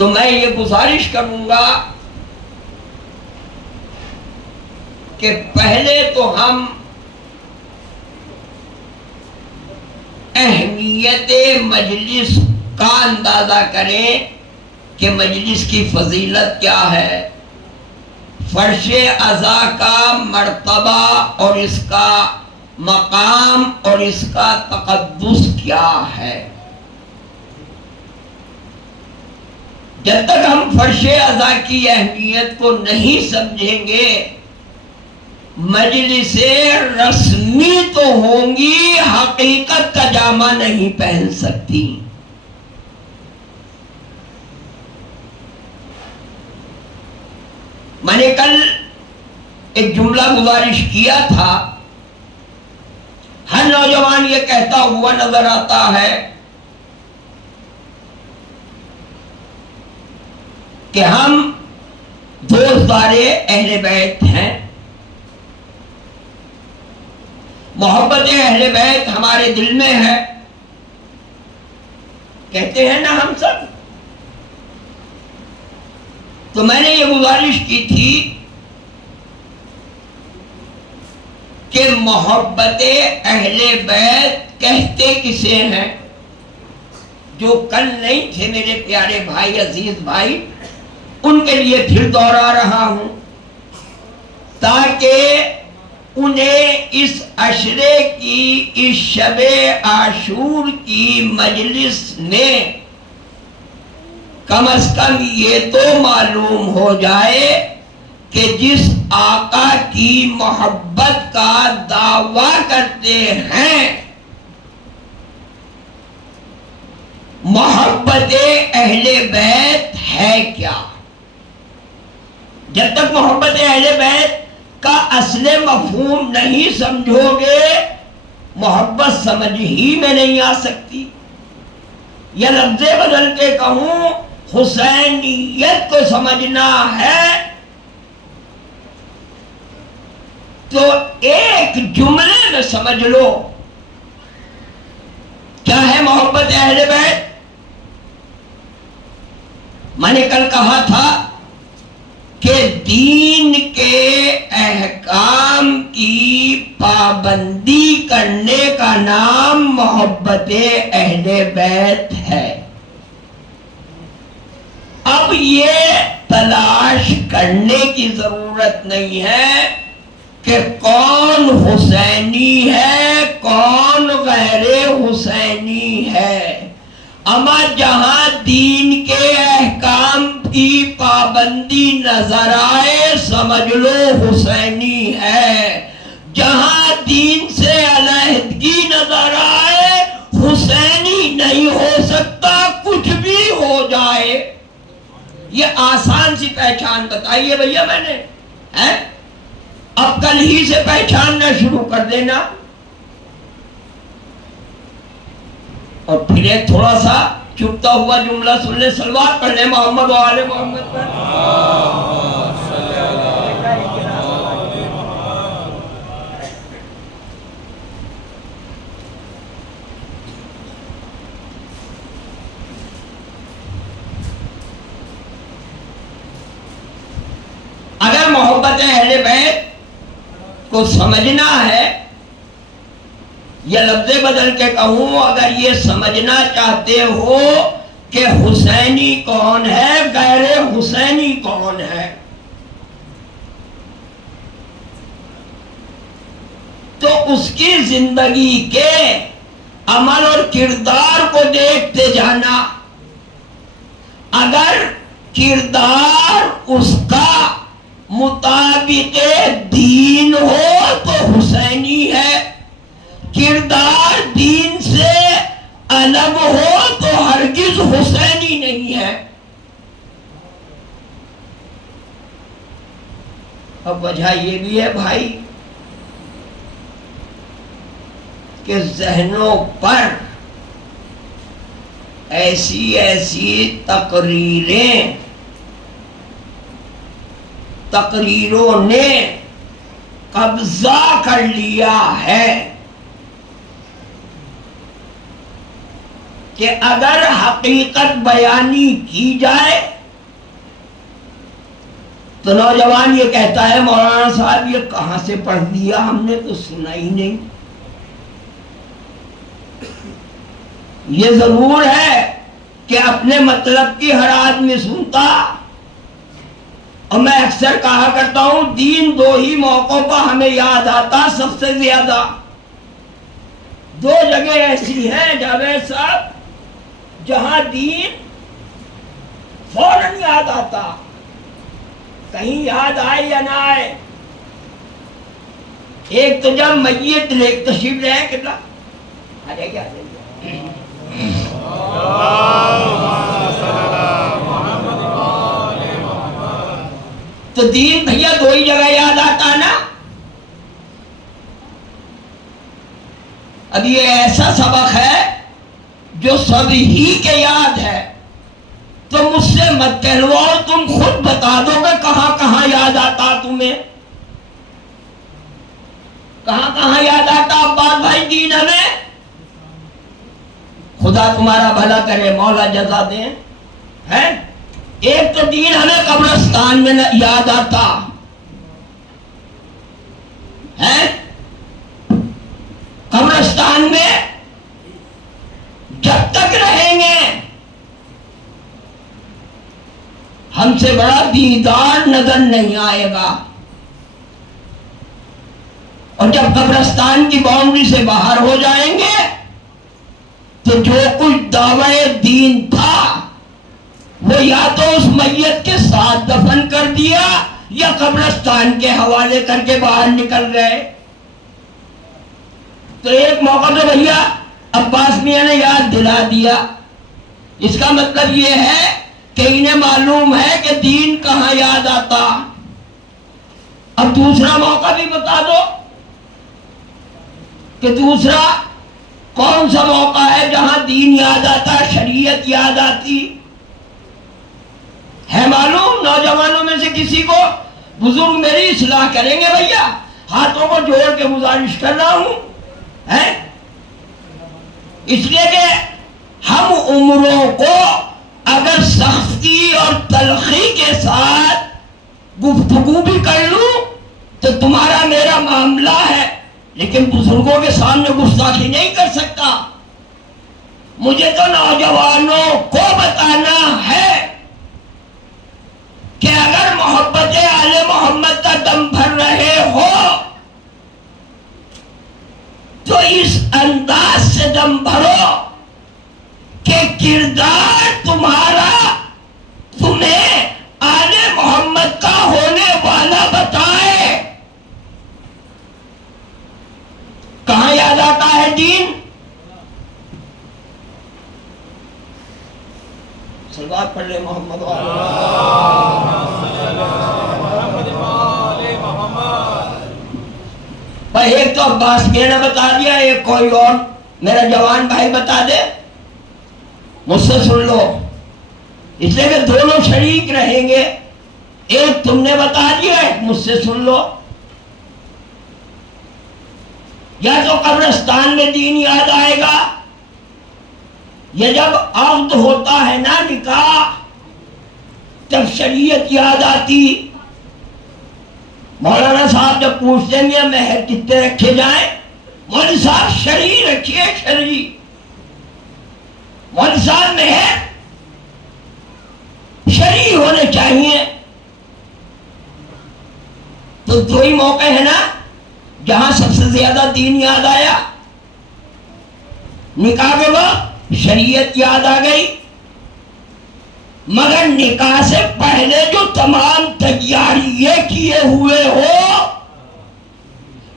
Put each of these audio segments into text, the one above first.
تو میں یہ گزارش کروں گا کہ پہلے تو ہم اہمیت مجلس کا اندازہ کریں کہ مجلس کی فضیلت کیا ہے، فرش عزا کا مرتبہ اور اس کا مقام اور اس کا تقدس کیا ہے۔ جب تک ہم فرش عزا کی اہمیت کو نہیں سمجھیں گے، مجلسیں رسمی تو ہوں گی، حقیقت کا جامہ نہیں پہن سکتی۔ میں نے کل ایک جملہ گزارش کیا تھا، ہر نوجوان یہ کہتا ہوا نظر آتا ہے کہ ہم دوستدار اہل بیت ہیں، محبت اہل بیت ہمارے دل میں ہے، کہتے ہیں نا ہم سب۔ تو میں نے یہ گزارش کی تھی کہ محبت اہل بیت کہتے کسے ہیں؟ جو کل نہیں تھے میرے پیارے بھائی، عزیز بھائی، ان کے لیے پھر دوہرا رہا ہوں تاکہ انہیں اس عشرے کی، اس شب عاشور کی مجلس میں کم از کم یہ تو معلوم ہو جائے کہ جس آقا کی محبت کا دعویٰ کرتے ہیں، محبت اہل بیت ہے کیا۔ جب تک محبت اہل بیت کا اصل مفہوم نہیں سمجھو گے، محبت سمجھ ہی میں نہیں آ سکتی۔ یا لفظ بدل کے کہوں، حسینیت کو سمجھنا ہے تو ایک جملے میں سمجھ لو کیا ہے محبت اہل بیت۔ میں نے کل کہا تھا کہ دین کے احکام کی پابندی کرنے کا نام محبت اہل بیت ہے۔ اب یہ تلاش کرنے کی ضرورت نہیں ہے کہ کون حسینی ہے، کون غیر حسینی ہے، اما جہاں دین کے احکام کی پابندی نظر آئے سمجھ لو حسینی ہے، جہاں دین سے علیحدگی نظر آئے حسینی نہیں ہو سکتا، کچھ بھی ہو جائے۔ یہ آسان سی پہچان بتائیے بھیا میں نے، اب کل ہی سے پہچاننا شروع کر دینا۔ اور پھر ایک تھوڑا سا چپتا ہوا جملہ سن لے، صلوات پڑھ لیں محمد و آل محمد پر۔ اگر محبت اہل بیت کو سمجھنا ہے، یا لفظ بدل کے کہوں، اگر یہ سمجھنا چاہتے ہو کہ حسینی کون ہے، غیر حسینی کون ہے، تو اس کی زندگی کے عمل اور کردار کو دیکھتے جانا۔ اگر کردار اس کا مطابق دین ہو تو حسینی ہے، کردار دین سے الگ ہو تو ہرگز حسینی نہیں ہے۔ اب وجہ یہ بھی ہے بھائی کہ ذہنوں پر ایسی تقریروں نے قبضہ کر لیا ہے کہ اگر حقیقت بیانی کی جائے تو نوجوان یہ کہتا ہے مولانا صاحب یہ کہاں سے پڑھ دیا، ہم نے تو سنا ہی نہیں۔ یہ ضرور ہے کہ اپنے مطلب کی ہر آدمی سنتا، اور میں اکثر کہا کرتا ہوں دین دو ہی موقعوں پر ہمیں یاد آتا سب سے زیادہ۔ دو جگہ ایسی ہیں جاوید صاحب جہاں دین فوراً یاد آتا، کہیں یاد آئے یا نہ آئے۔ ایک تو جب میت تشریف لے کتنا تو دین بھیا دو ہی جگہ یاد آتا نا۔ اب یہ ایسا سبق ہے جو سب ہی کے یاد ہے، تو مجھ سے مت کہلواؤ، تم خود بتا دو کہ کہاں کہاں یاد آتا تمہیں، کہاں کہاں یاد آتا عباس بھائی دین ہمیں؟ خدا تمہارا بھلا کرے، مولا جزا دیں۔ ہے ایک تو دین ہمیں قبرستان میں یاد آتا ہے، قبرستان میں جب تک رہیں گے ہم سے بڑا دیدار نظر نہیں آئے گا، اور جب قبرستان کی باؤنڈری سے باہر ہو جائیں گے تو جو کچھ دعوی دین تھا وہ یا تو اس میت کے ساتھ دفن کر دیا یا قبرستان کے حوالے کر کے باہر نکل گئے۔ تو ایک موقع تو بھیا عباس میاں نے یاد دلا دیا، اس کا مطلب یہ ہے کہ انہیں معلوم ہے کہ دین کہاں یاد آتا۔ اب دوسرا موقع بھی بتا دو کہ دوسرا کون سا موقع ہے جہاں دین یاد آتا، شریعت یاد آتی ہے؟ معلوم نوجوانوں میں سے کسی کو؟ بزرگ میری اصلاح کریں گے بھیا، ہاتھوں کو جوڑ کے گزارش کر رہا ہوں ہے، اس لیے کہ ہم عمروں کو اگر سختی اور تلخی کے ساتھ گفتگو بھی کر لوں تو تمہارا میرا معاملہ ہے، لیکن بزرگوں کے سامنے گستاخی نہیں کر سکتا۔ مجھے تو نوجوانوں کو بتانا ہے کہ اگر محبت آل محمد کا دم بھر رہے ہو تو اس انداز سے دم بھرو کہ کردار تمہارا تمہیں آل محمد کا ہونے والا بتائے۔ کہاں یاد آتا ہے دین؟ صلوات پڑھ لے محمد بھائی۔ ایک تو عباس میں نے بتا دیا، ایک کوئی اور میرا جوان بھائی بتا دے، مجھ سے سن لو، اس لیے کہ دونوں شریک رہیں گے۔ ایک تم نے بتا دیا، ایک مجھ سے سن لو۔ یا تو قبرستان میں دین یاد آئے گا، یا جب عقد ہوتا ہے نا نکاح تب شریعت یاد آتی۔ مولانا صاحب جب پوچھتے ہیں مہر کتنے رکھے جائیں، مولوی صاحب شرعی رکھیے، شرعی۔ مولوی صاحب مہر شرعی ہونے چاہیے۔ تو دو ہی موقع ہے نا جہاں سب سے زیادہ دین یاد آیا، نکاح کے وقت شریعت یاد آ گئی، مگر نکاح سے پہلے جو تمام تیاریاں کیے ہوئے ہو،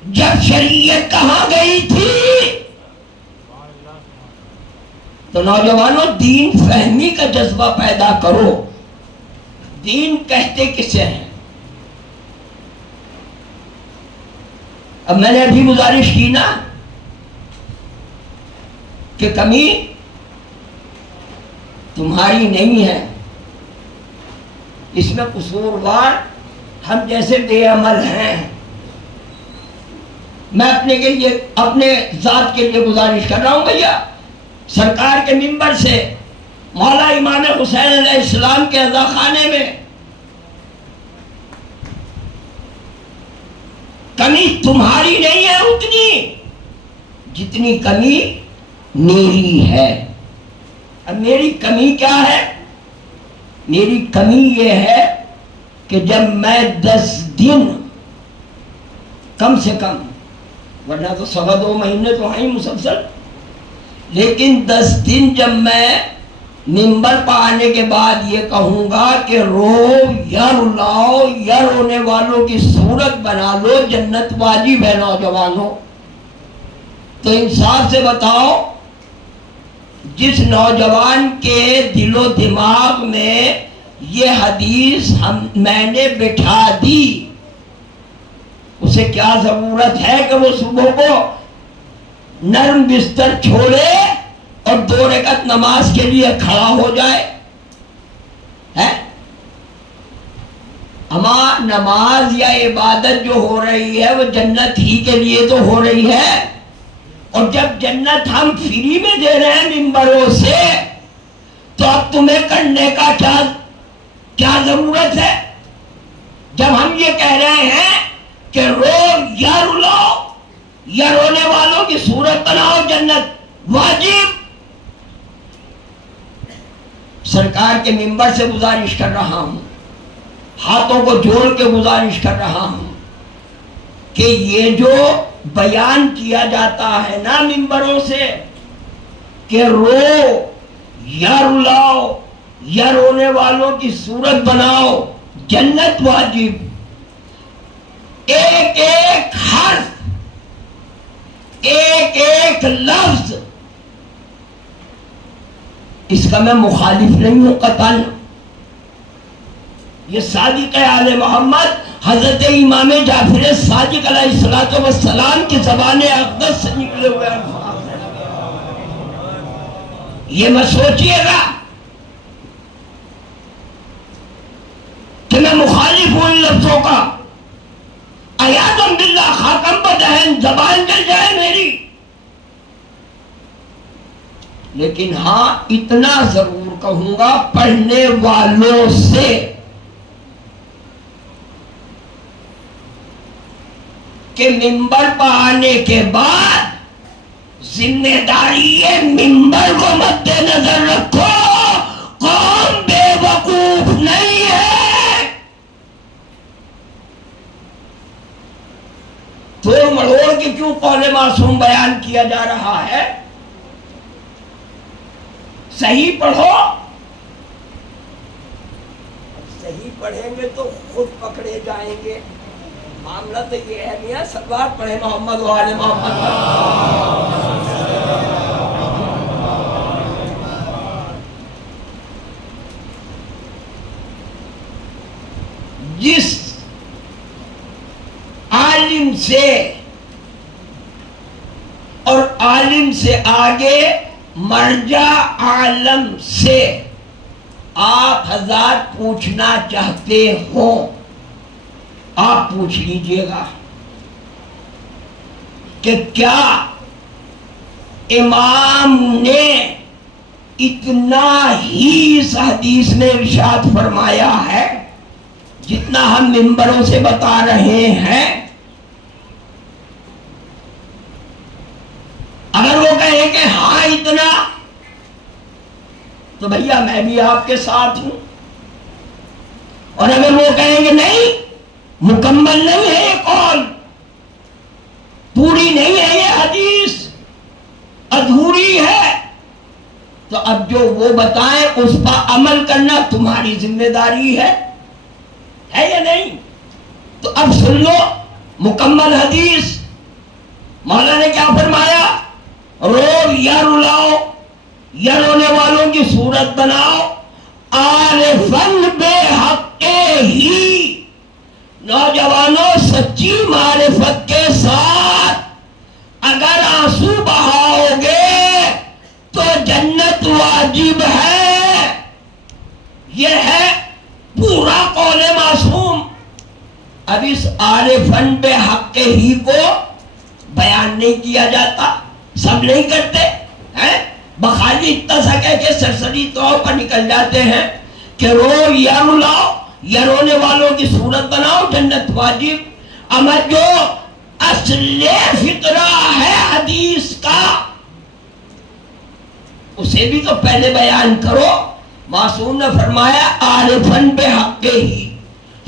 جب شریعت کہاں گئی تھی؟ تو نوجوانوں دین فہمی کا جذبہ پیدا کرو۔ دین کہتے کسے ہیں؟ اب میں نے ابھی گزارش کی نا کہ کمی تمہاری نہیں ہے، اس میں قصوروار ہم جیسے بے عمل ہیں۔ میں اپنے ذات کے لیے گزارش کر رہا ہوں بھیا، سرکار کے منبر سے مولا امام حسین علیہ السلام کے عزا خانے میں کمی تمہاری نہیں ہے اتنی جتنی کمی میری ہے. اب میری کمی کیا ہے؟ میری کمی یہ ہے کہ جب میں 10 دن کم سے کم، ورنہ تو 2.25 مہینے تو ہیں مسلسل، لیکن 10 دن جب میں منبر پر آنے کے بعد یہ کہوں گا کہ رو یا رلاؤ یا رونے والوں کی صورت بنا لو، جنت واجب ہے نوجوانوں، تو انصاف سے بتاؤ جس نوجوان کے دل و دماغ میں یہ حدیث میں نے بٹھا دی، اسے کیا ضرورت ہے کہ وہ صبح کو نرم بستر چھوڑے اور 2 رکعت نماز کے لیے کھڑا ہو جائے؟ اما نماز یا عبادت جو ہو رہی ہے وہ جنت ہی کے لیے تو ہو رہی ہے، اور جب جنت ہم فری میں دے رہے ہیں منبروں سے، تو اب تمہیں کرنے کا کیا ضرورت ہے؟ جب ہم یہ کہہ رہے ہیں کہ رو یا رلاؤ یا رونے والوں کی صورت بناؤ، جنت واجب. سرکار کے منبر سے گزارش کر رہا ہوں، ہاتھوں کو جوڑ کے گزارش کر رہا ہوں کہ یہ جو بیان کیا جاتا ہے نا منبروں سے کہ رو یا رلاؤ یا رونے والوں کی صورت بناؤ، جنت واجب، ایک ایک حرف، ایک ایک لفظ اس کا میں مخالف نہیں ہوں قطعاً. یہ صادق آل محمد حضرت امام جعفر صادق علیہ السلام کی زبان اقدس سے نکلے ہوئے الفاظ ہیں. یہ میں سوچئے گا کہ میں مخالف ہوں ان لفظوں کا، عیاذاً باللہ، خاتم بدہن، زبان جل جائے میری. لیکن ہاں اتنا ضرور کہوں گا پڑھنے والوں سے کہ منبر پر آنے کے بعد ذمہ داری ہے منبر کو مد نظر رکھو، قوم بے وقوف نہیں ہے. توڑ مڑوڑ کے کیوں قول معصوم بیان کیا جا رہا ہے؟ صحیح پڑھو. صحیح پڑھیں گے تو خود پکڑے جائیں گے. معاملہ تو یہ ہے میاں، سلوات پڑھے محمد و آل محمد. جس عالم سے اور عالم سے آگے مرجع عالم سے آپ حضرات پوچھنا چاہتے ہو، آپ پوچھ لیجئے گا کہ کیا امام نے اتنا ہی اس حدیث میں ارشاد فرمایا ہے جتنا ہم منبروں سے بتا رہے ہیں؟ اگر وہ کہیں کہ ہاں اتنا، تو بھیا میں بھی آپ کے ساتھ ہوں. اور اگر وہ کہیں گے نہیں مکمل نہیں ہے یہ قول، پوری نہیں ہے یہ حدیث، ادھوری ہے، تو اب جو وہ بتائیں اس پر عمل کرنا تمہاری ذمہ داری ہے یا نہیں؟ تو اب سن لو مکمل حدیث. مولا نے کیا فرمایا؟ رو یا رلاؤ یا رونے والوں کی صورت بناؤ، عارفاً بے حق ہی، نوجوانوں سچی معرفت کے ساتھ اگر آنسو بہاؤ گے تو جنت واجب ہے. یہ ہے پورا قول معصوم. اب اس عارفاً بے حق ہی کو بیان نہیں کیا جاتا، سب نہیں کرتے ہیں، بخالی اتنا سا کہہ کے سرسری طور پر نکل جاتے ہیں کہ رو یا رلاؤ یا رونے والوں کی صورت بناؤ، جنت واجب. اما جو اصل فطرہ ہے حدیث کا، اسے بھی تو پہلے بیان کرو۔ معصوم نے فرمایا عارفن بحق ہی،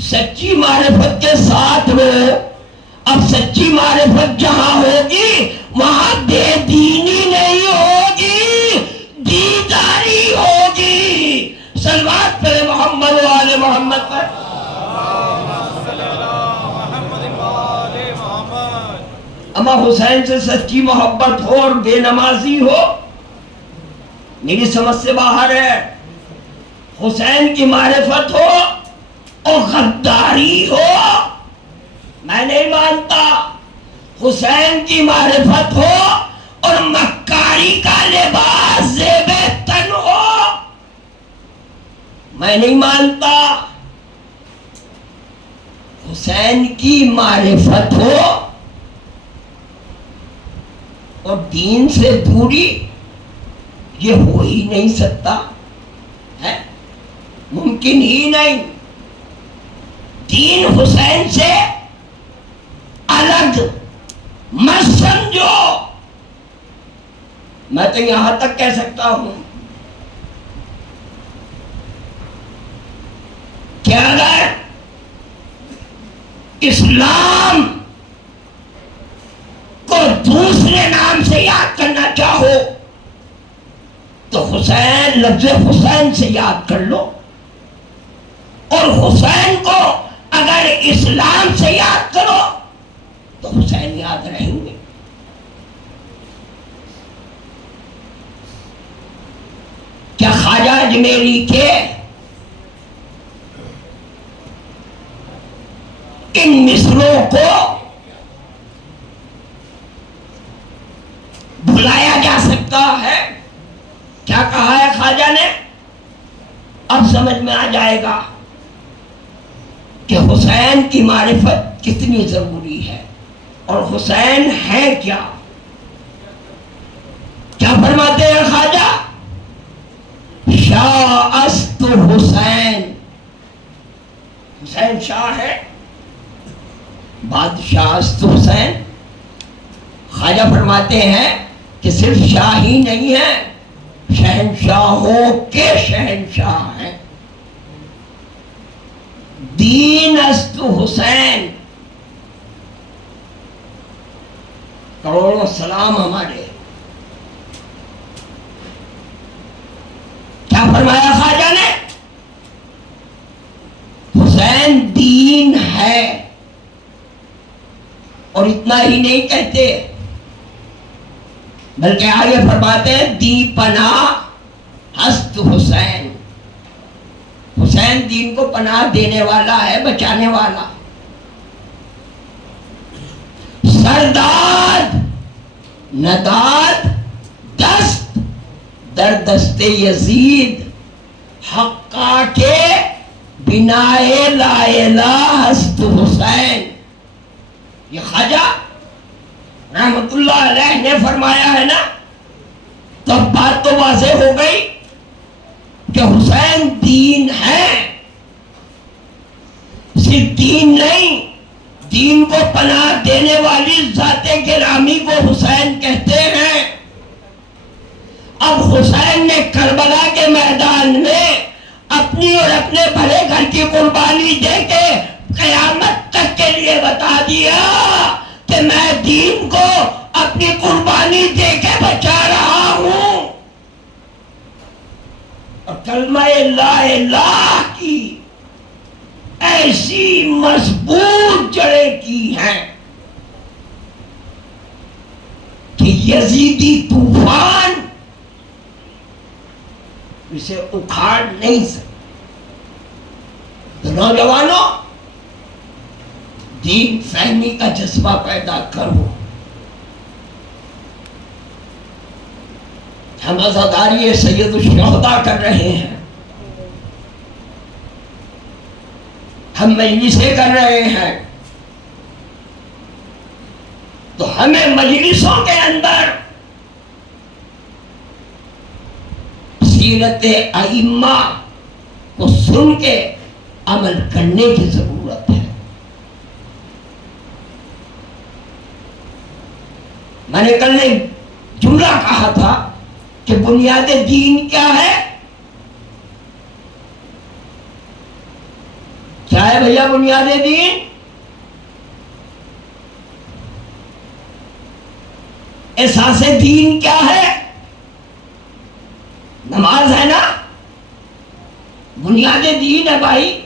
سچی معرفت کے ساتھ رہو۔ اب سچی معرفت جہاں ہوگی وہاں بے دینی نہیں ہوگی، دیداری ہوگی۔ صلوات پر محمد و آل محمد پر۔ اما حسین سے سچی محبت ہو اور بے نمازی ہو، میری سمجھ سے باہر ہے۔ حسین کی معرفت ہو اور غداری ہو، میں نہیں مانتا۔ حسین کی معرفت ہو اور مکاری کا لباس زیب تن ہو، میں نہیں مانتا۔ حسین کی معرفت ہو اور دین سے دوری، یہ ہو ہی نہیں سکتا ہے، ممکن ہی نہیں۔ دین حسین سے الگ مت سمجھو۔ میں تو یہاں تک کہہ سکتا ہوں کہ اگر اسلام کو دوسرے نام سے یاد کرنا چاہو تو حسین، لفظ حسین سے یاد کر لو، اور حسین کو اگر اسلام سے یاد کرو تو حسین یاد رہیں گے۔ کیا خواجہ اجمیری کے ان مصروں کو بھلایا جا سکتا ہے؟ کیا کہا ہے خواجہ نے؟ اب سمجھ میں آ جائے گا کہ حسین کی معرفت کتنی ضروری ہے اور حسین ہے کیا۔ کیا فرماتے ہیں خواجہ؟ شاہ است حسین، حسین شاہ ہے، بادشاہ است حسین۔ خواجہ فرماتے ہیں کہ صرف شاہ ہی نہیں ہے، شہنشاہوں کے شہنشاہ ہیں۔ دین است حسین، کروڑوں سلام ہمارے۔ کیا فرمایا خواجہ نے؟ حسین دین ہے، اور اتنا ہی نہیں کہتے بلکہ آگے فرماتے ہیں دی پناہ ہست حسین، حسین دین کو پناہ دینے والا ہے، بچانے والا۔ سرداد نداد دست در دست یزید، حقا کے بنائے لا الہ ہست حسین۔ یہ خواجہ رحمت اللہ علیہ نے فرمایا ہے نا، تو بات تو واضح ہو گئی کہ حسین دین ہے۔ صرف دین نہیں، دین کو پناہ دینے والی ذات گرامی کو حسین کہتے ہیں۔ اب حسین نے کربلا کے میدان میں اپنی اور اپنے بھلے گھر کی قربانی دے کے قیامت تک کے لیے بتا دیا کہ میں دین کو اپنی قربانی دے کے بچا رہا ہوں، اور کلمہ لا الہ کی ایسی مضبوط جڑیں کی ہیں کہ یزیدی طوفان اسے اکھاڑ نہیں سکتا۔ تو نوجوانوں، دین فہمی کا جذبہ پیدا کرو۔ ہم عزاداری سید الشہداء کر رہے ہیں، ہم مجلسیں کر رہے ہیں، تو ہمیں مجلسوں کے اندر سیرت ائمہ کو سن کے عمل کرنے کی ضرورت ہے۔ میں نے کل ایک جملہ کہا تھا کہ بنیاد دین کیا ہے؟ کیا ہے بھیا بنیاد دین؟ اساس دین کیا ہے؟ نماز ہے نا، بنیاد دین ہے بھائی،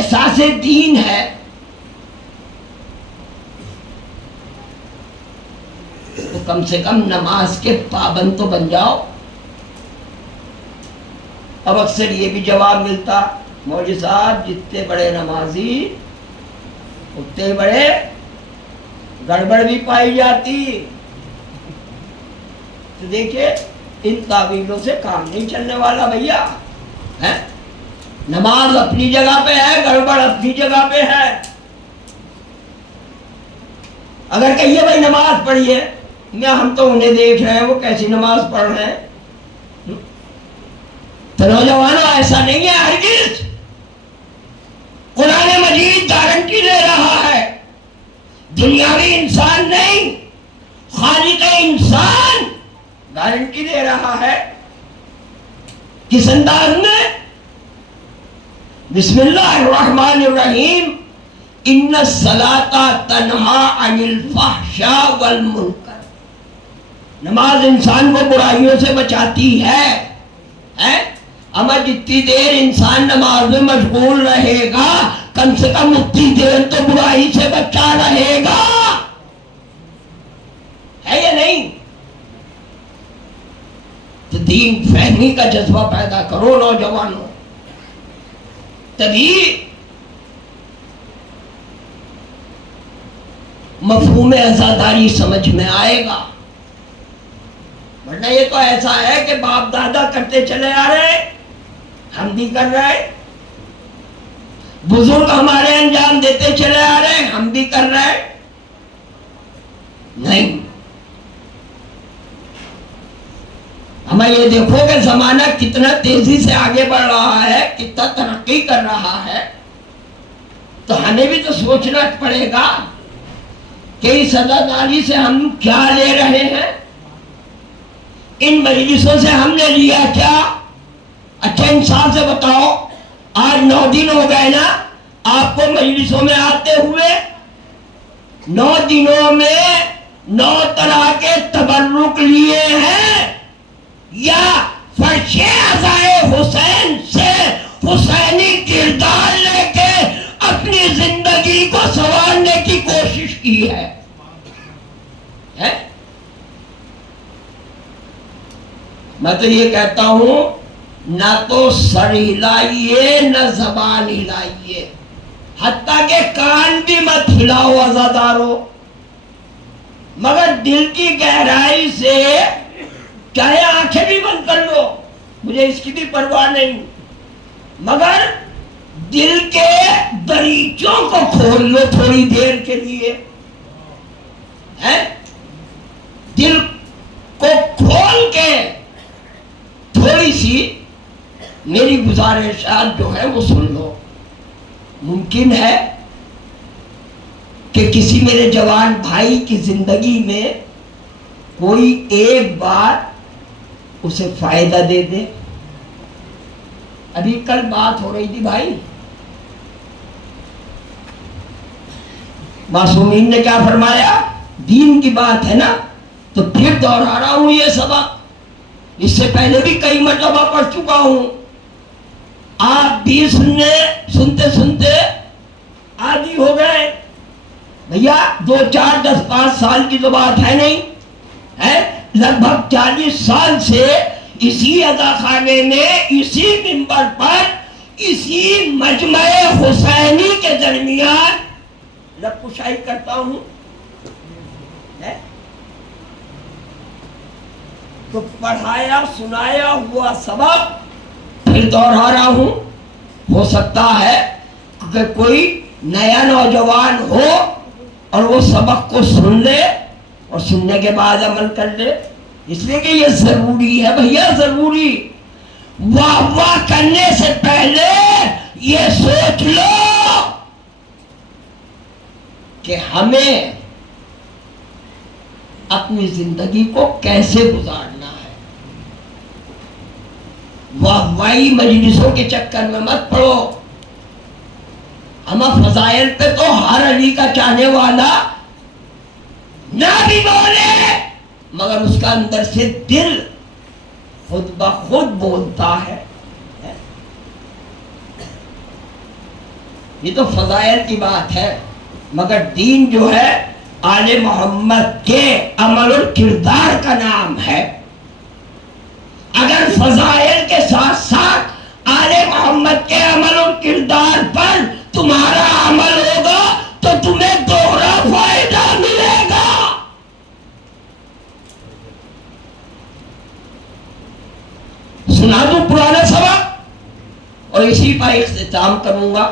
اساس دین ہے۔ تو کم سے کم نماز کے پابند تو بن جاؤ۔ اب اکثر یہ بھی جواب ملتا، مولوی صاحب جتنے بڑے نمازی اتنے بڑے گڑبڑ بھی پائی جاتی۔ تو دیکھیے ان تعویلوں سے کام نہیں چلنے والا بھیا، ہے؟ نماز اپنی جگہ پہ ہے، گڑبڑ اپنی جگہ پہ ہے۔ اگر کہیے بھائی نماز پڑھیے، میں ہم تو انہیں دیکھ رہے ہیں وہ کیسی نماز پڑھ رہے ہیں، تو نوجوانوں ایسا نہیں ہے ہرگز۔ قرآن مجید گارنٹی دے رہا ہے، دنیاوی انسان نہیں، خالق انسان گارنٹی دے رہا ہے۔ کس انداز میں؟ بسم اللہ الرحمن الرحیم، ان الصلاۃ تنہی عن الفحشاء والمنکر۔ نماز انسان کو برائیوں سے بچاتی ہے۔ اما جتنی دیر انسان نماز میں مشغول رہے گا کم سے کم اتنی دیر تو برائی سے بچا رہے گا، ہے یا نہیں؟ تو دین فہمی کا جذبہ پیدا کرو نوجوانوں، تبھی مفہوم عزاداری سمجھ میں آئے گا۔ ورنہ یہ تو ایسا ہے کہ باپ دادا کرتے چلے آ رہے، ہم بھی کر رہے، بزرگ ہمارے انجام دیتے چلے آ رہے، ہم بھی کر رہے۔ نہیں، ہمیں یہ دیکھو کہ زمانہ کتنا تیزی سے آگے بڑھ رہا ہے، کتنا ترقی کر رہا ہے، تو ہمیں بھی تو سوچنا پڑے گا کہ اس عزاداری سے ہم کیا لے رہے ہیں، ان مجلسوں سے ہم نے لیا کیا؟ اچھا انصاف سے بتاؤ، آج 9 دن ہو گئے نا آپ کو مجلسوں میں آتے ہوئے، 9 دنوں میں 9 طرح کے تبرک لیے ہیں، یا فرش عزائے حسین سے حسینی کردار لے کے اپنی زندگی کو سنوارنے کی کوشش کی ہے؟ میں تو یہ کہتا ہوں، نہ تو سر ہلائیے نہ زبان ہلائیے، حتیٰ کہ کان بھی مت ہلاؤ عزادارو، مگر دل کی گہرائی سے چاہے آنکھیں بھی بند کر لو، مجھے اس کی بھی پرواہ نہیں، مگر دل کے دریچوں کو کھول لو تھوڑی دیر کے لیے، دل کو کھول کے تھوڑی سی میری گزارشات جو ہے وہ سن لو۔ ممکن ہے کہ کسی میرے جوان بھائی کی زندگی میں کوئی ایک بات اسے فائدہ دے دے۔ ابھی کل بات ہو رہی تھی بھائی، معصومین نے کیا فرمایا؟ دین کی بات ہے نا، تو پھر دوہرا رہا ہوں یہ سبق، اس سے پہلے بھی کئی مرتبہ پڑھ چکا ہوں، آپ بھی سنتے سنتے عادی ہو گئے۔ بھیا 2 4 10 5 سال کی تو بات ہے نہیں، ہے لگ بھگ 40 سال سے اسی اذا خانے میں، اسی منبر پر، اسی مجمع حسینی کے درمیان لب کشائی کرتا ہوں، تو پڑھایا سنایا ہوا سبق پھر دوہرا رہا ہوں۔ ہو سکتا ہے کہ کوئی نیا نوجوان ہو اور وہ سبق کو سن لے اور سننے کے بعد عمل کر لے، اس لیے کہ یہ ضروری ہے بھیا، ضروری۔ واہ واہ کرنے سے پہلے یہ سوچ لو کہ ہمیں اپنی زندگی کو کیسے گزارنا ہے. واہوائی مجلسوں کے چکر میں مت پڑو. ہم فضائل پہ تو ہر علی کا چاہنے والا نہ بھی بولے مگر اس کا اندر سے دل خود بخود بولتا ہے. یہ تو فضائل کی بات ہے، مگر دین جو ہے آل محمد کے عمل اور کردار کا نام ہے. اگر فضائل کے ساتھ ساتھ آل محمد کے عمل اور کردار پر تمہارا عمل ہوگا تو تمہیں دوہرا فائدہ ملے گا. سنا دوں پرانا سبق اور اسی پر اختتام کروں گا.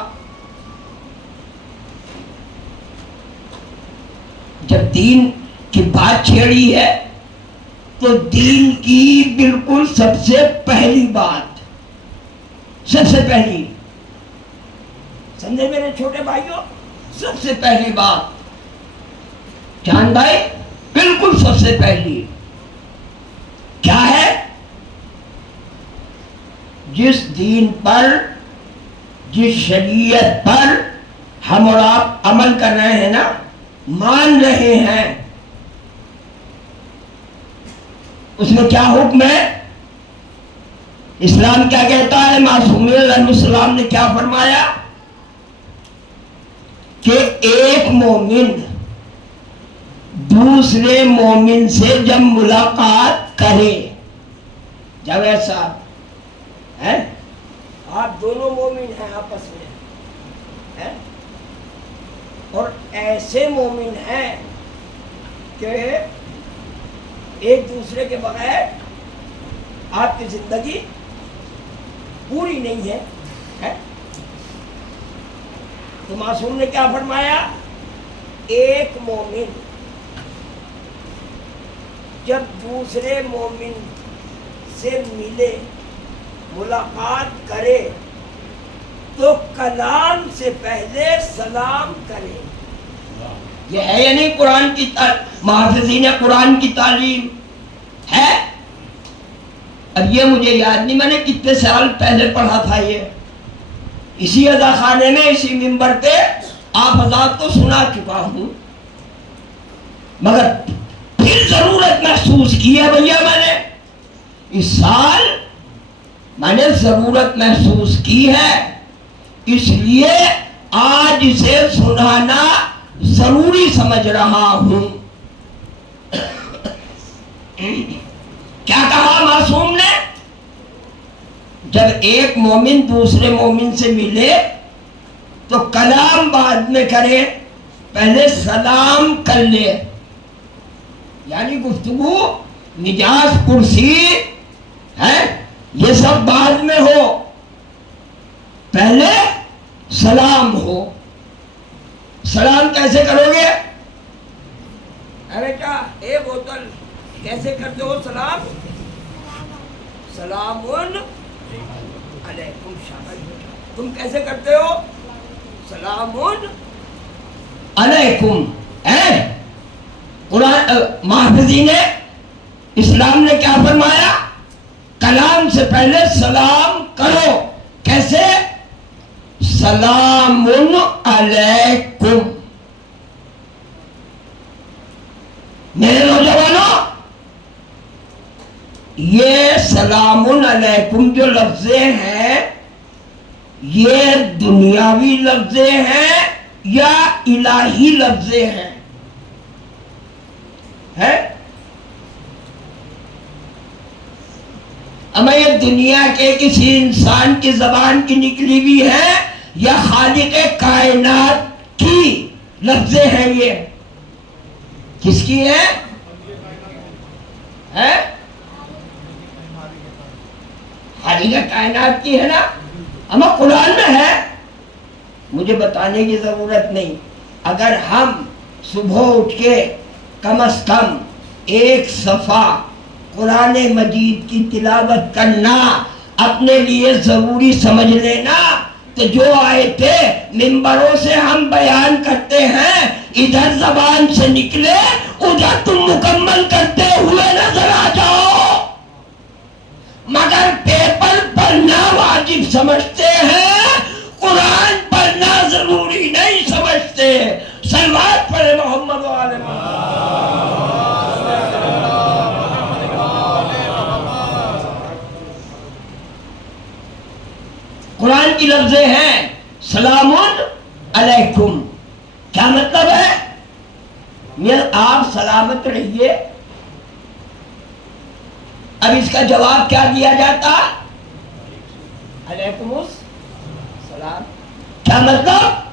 جب دین کی بات چھیڑی ہے تو دین کی بالکل سب سے پہلی بات، سب سے پہلی، سمجھے میرے چھوٹے بھائیوں، سب سے پہلی بات جان بھائی، بالکل سب سے پہلی کیا ہے؟ جس دین پر، جس شریعت پر ہم اور آپ عمل کر رہے ہیں نا، مان رہے ہیں، اس میں کیا حکم ہے؟ اسلام کیا کہتا ہے؟ معصومین علیہ السلام نے کیا فرمایا کہ ایک مومن دوسرے مومن سے جب ملاقات کرے، جب ایسا ہے آپ دونوں مومن ہیں آپس میں اور ایسے مومن ہیں کہ ایک دوسرے کے بغیر آپ کی زندگی پوری نہیں ہے تو معصوم نے کیا فرمایا؟ ایک مومن جب دوسرے مومن سے ملے، ملاقات کرے تو کلام سے پہلے سلام کرے. یہ ہے یا نہیں قرآن کی محافظین قرآن کی تعلیم ہے؟ اب یہ مجھے یاد نہیں، میں نے کتنے سال پہلے پڑھا تھا، یہ اسی ادا خانے میں اسی منبر پہ آپ حضرات کو سنا چکا ہوں، مگر پھر ضرورت محسوس کی ہے بھیا، میں نے اس سال میں نے ضرورت محسوس کی ہے، اس لیے آج اسے سنانا ضروری سمجھ رہا ہوں. کیا کہا معصوم نے؟ جب ایک مومن دوسرے مومن سے ملے تو کلام بعد میں کرے، پہلے سلام کر لے. یعنی گفتگو، مجاز، کرسی ہے، یہ سب بعد میں ہو، پہلے سلام ہو. سلام کیسے کرو گے؟ بیٹا اے بوتل، کیسے کرتے ہو سلام؟ سلام علیکم. شاباش. تم کیسے کرتے ہو؟ سلام علیکم. قرآن محافظین اسلام نے کیا فرمایا؟ کلام سے پہلے سلام کرو. کیسے؟ سلام علیکم. میرے نوجوانوں، یہ سلام علیکم جو لفظیں ہیں، یہ دنیاوی لفظیں ہیں یا الہی لفظیں ہیں؟ اما یہ دنیا کے کسی انسان کی زبان کی نکلی ہوئی ہے یا خالق کائنات کی لفظیں ہیں؟ یہ کس کی ہے؟ خالق کائنات کی ہے نا. اما قرآن میں ہے، مجھے بتانے کی ضرورت نہیں. اگر ہم صبح اٹھ کے کم از کم ایک صفحہ قرآن مجید کی تلاوت کرنا اپنے لیے ضروری سمجھ لینا، تو جو آیتیں منبروں سے ہم بیان کرتے ہیں ادھر زبان سے نکلے ادھر تم مکمل کرتے ہوئے نظر آ جاؤ، مگر پیپر پڑھنا واجب سمجھتے ہیں، قرآن پڑھنا ضروری نہیں سمجھتے۔ صلوات پڑھے محمد و آل محمد۔ قرآن کی لفظیں ہیں سلام علیکم، کیا مطلب ہے؟ میاں آپ سلامت رہیے۔ اب اس کا جواب کیا دیا جاتا؟ علیکم السلام۔ کیا مطلب؟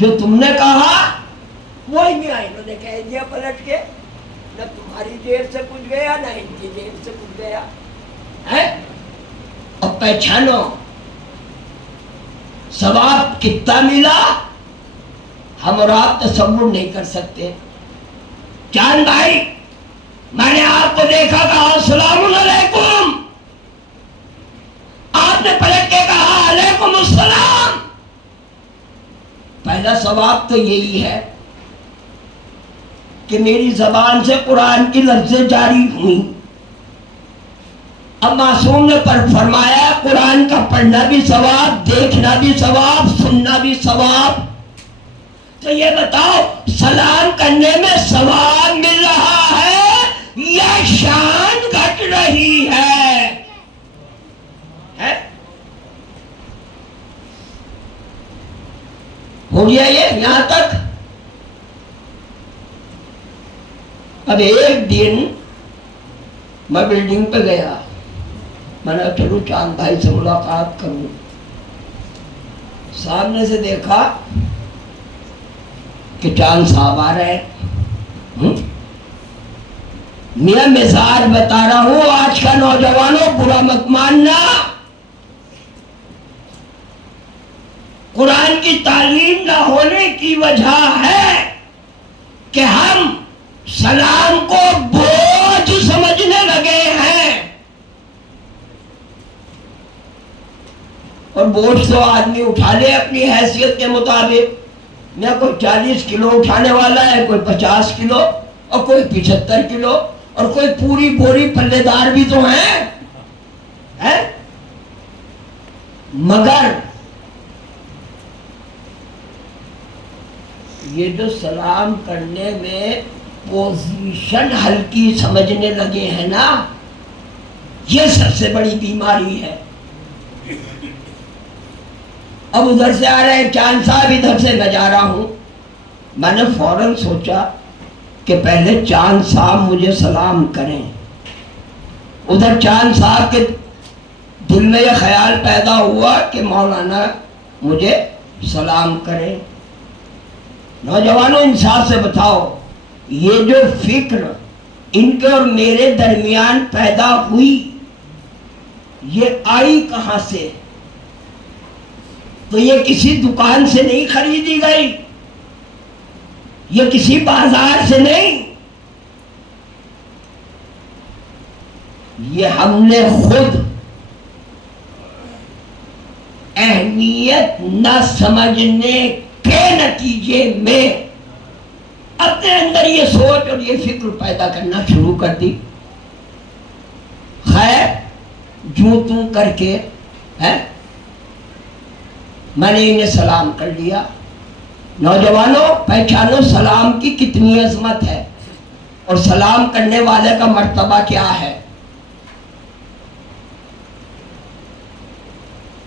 جو تم نے کہا وہی میاں انہوں نے کہہ دیا پلٹ کے، نہ تمہاری جیب سے کچھ گیا نہ ان کی جیب سے کچھ گیا ہے۔ اب پہچانو ثواب کتنا ملا ہم اور آپ تصور نہیں کر سکتے۔ جان بھائی، میں نے آپ کو دیکھا، کہا السلام علیکم، آپ نے پلٹ کے کہا علیکم السلام۔ پہلا ثواب تو یہی ہے کہ میری زبان سے قرآن کی لفظیں جاری ہوئیں۔ اب معصوم نے فرمایا قرآن کا پڑھنا بھی ثواب، دیکھنا بھی ثواب، سننا بھی ثواب۔ تو یہ بتاؤ سلام کرنے میں ثواب مل رہا ہے یا شان گھٹ رہی ہے؟ ہو گیا یہ یہاں تک؟ اب ایک دن میں بلڈنگ پہ گیا، میں نے چلو چاند بھائی سے ملاقات کروں۔ سامنے سے دیکھا کہ چاند صاحب آ رہے ہیں۔ میں مثال بتا رہا ہوں، آج کا نوجوانوں برا مت ماننا، قرآن کی تعلیم نہ ہونے کی وجہ ہے کہ ہم سلام کو بوجھ سمجھنے لگے ہیں۔ اور بوجھ تو آدمی اٹھا لے اپنی حیثیت کے مطابق، میں کوئی 40 کلو اٹھانے والا ہے، کوئی 50 کلو اور کوئی 75 کلو اور کوئی پوری بوری پلے دار بھی تو ہیں۔ مگر یہ جو سلام کرنے میں پوزیشن ہلکی سمجھنے لگے ہیں نا، یہ سب سے بڑی بیماری ہے۔ اب ادھر سے آ رہے ہیں چاند صاحب، ادھر سے میں جا رہا ہوں، میں نے فوراً سوچا کہ پہلے چاند صاحب مجھے سلام کریں۔ ادھر چاند صاحب کے دل میں یہ خیال پیدا ہوا کہ مولانا مجھے سلام کریں۔ نوجوانوں انصاف سے بتاؤ، یہ جو فکر ان کے اور میرے درمیان پیدا ہوئی یہ آئی کہاں سے؟ تو یہ کسی دکان سے نہیں خریدی گئی، یہ کسی بازار سے نہیں، یہ ہم نے خود اہمیت نہ سمجھنے کے نتیجے میں اپنے اندر یہ سوچ اور یہ فکر پیدا کرنا شروع کر دی۔ خیر جو توں کر کے میں نے انہیں سلام کر لیا۔ نوجوانوں پہچانو سلام کی کتنی عظمت ہے اور سلام کرنے والے کا مرتبہ کیا ہے۔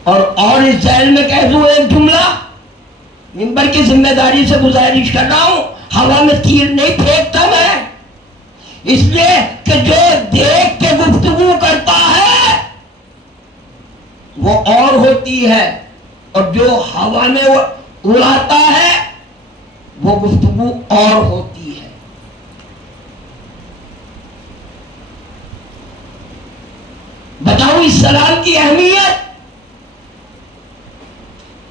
اور اس ذیل میں کہہ دوں ایک جملہ، ممبر کی ذمہ داری سے گزارش کر رہا ہوں، ہوا میں تیر نہیں پھینکتا میں، اس لیے کہ جو دیکھ کے گفتگو کرتا ہے وہ اور ہوتی ہے، اور جو ہوا میں اڑاتا ہے وہ گفتگو اور ہوتی ہے۔ بتاؤ اس سلام کی اہمیت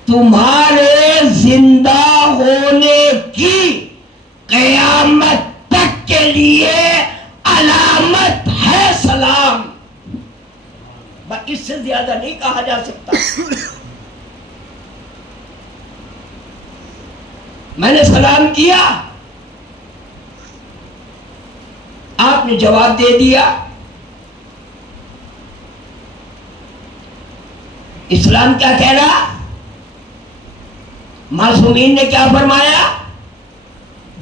تمہارے زندہ ہونے کی قیامت تک کے لیے علامت ہے سلام۔ اس سے زیادہ نہیں کہا جا سکتا۔ میں نے سلام کیا، آپ نے جواب دے دیا۔ اسلام کیا کہہ رہا؟ معصومین نے کیا فرمایا؟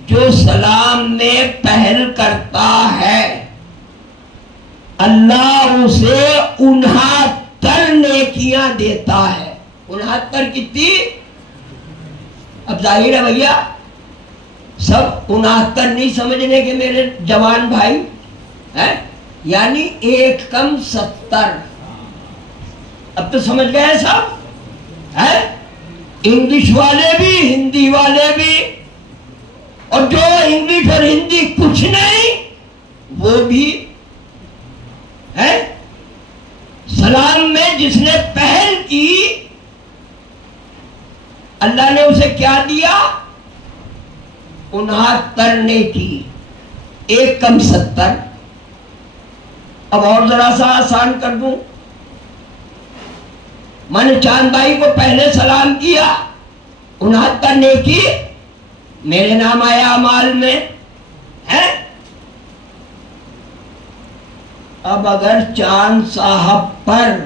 جو سلام میں پہل کرتا ہے اللہ اسے 69 نیکیاں دیتا ہے۔ 69 کتنی؟ اب ظاہر ہے بھیا سب 69 نہیں سمجھنے کے میرے جوان بھائی، یعنی 1 کم 70۔ اب تو سمجھ گئے سب، انگلش والے بھی ہندی والے بھی، اور جو انگلش اور ہندی کچھ نہیں وہ بھی ہے۔ سلام میں جس نے پہل کی اللہ نے اسے کیا دیا؟ 69 نے کی، 1 کم 70۔ اب اور ذرا سا آسان کر دوں، میں نے چاند بھائی کو پہلے سلام کیا، 69 نے کی، میرے نام آیا اعمال میں ہے۔ اب اگر چاند صاحب پر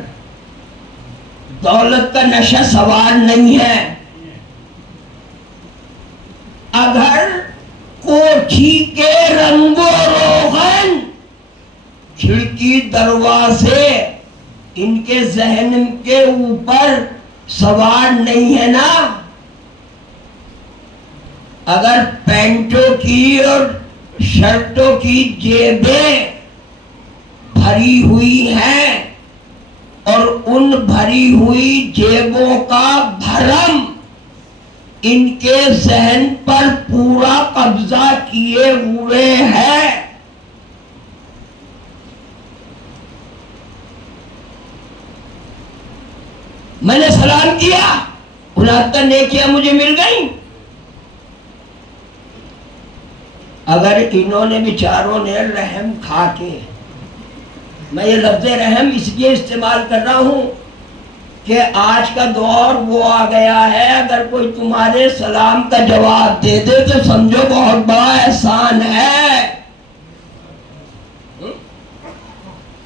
دولت کا نشہ سوار نہیں ہے، اگر کوٹھی کے رنگ و روغن کھڑکی دروازے ان کے ذہن کے اوپر سوار نہیں ہے نا، اگر پینٹوں کی اور شرٹوں کی جیبیں بھری ہوئی ہیں اور ان بھری ہوئی جیبوں کا بھرم ان کے ذہن پر پورا قبضہ کیے ہوئے ہے، میں نے سلام کیا، 69 نیکیاں مجھے مل گئیں۔ اگر انہوں نے بیچاروں نے رحم کھا کے، میں یہ لفظ رحم اس لیے استعمال کر رہا ہوں کہ آج کا دور وہ آ گیا ہے، اگر کوئی تمہارے سلام کا جواب دے دے تو سمجھو بہت بڑا احسان ہے۔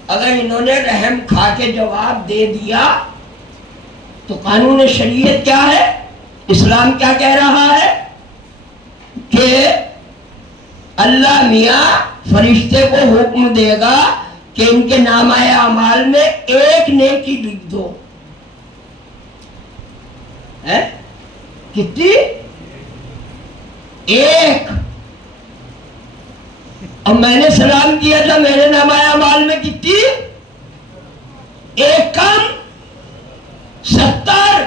اگر انہوں نے رحم کھا کے جواب دے دیا تو قانون شریعت کیا ہے؟ اسلام کیا کہہ رہا ہے کہ اللہ میاں فرشتے کو حکم دے گا کہ ان کے نامہ اعمال میں 1 نیکی لکھ دو۔ کتنی؟ 1۔ اور میں نے سلام کیا تھا، میرے نامہ اعمال میں کتنی؟ 1 کم 70۔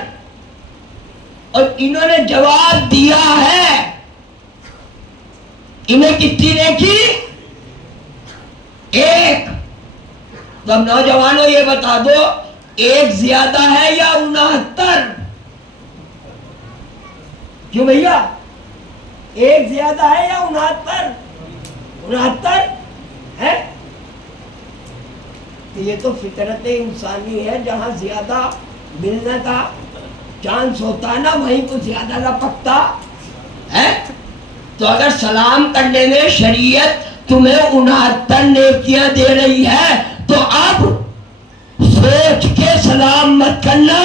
اور انہوں نے جواب دیا ہے، انہیں کتنی نیکی؟ 1۔ تو اب نوجوانوں یہ بتا دو، 1 زیادہ ہے یا 69؟ کیوں بھیا 1 زیادہ ہے یا 69؟ 69 ہے۔ یہ تو فطرت انسانی ہے، جہاں زیادہ ملنے کا چانس ہوتا ہے نا وہیں کو زیادہ لپکتا ہے۔ تو اگر سلام کرنے میں شریعت تمہیں 69 نیکیاں دے رہی ہے تو اب سوچ کے سلام مت کرنا،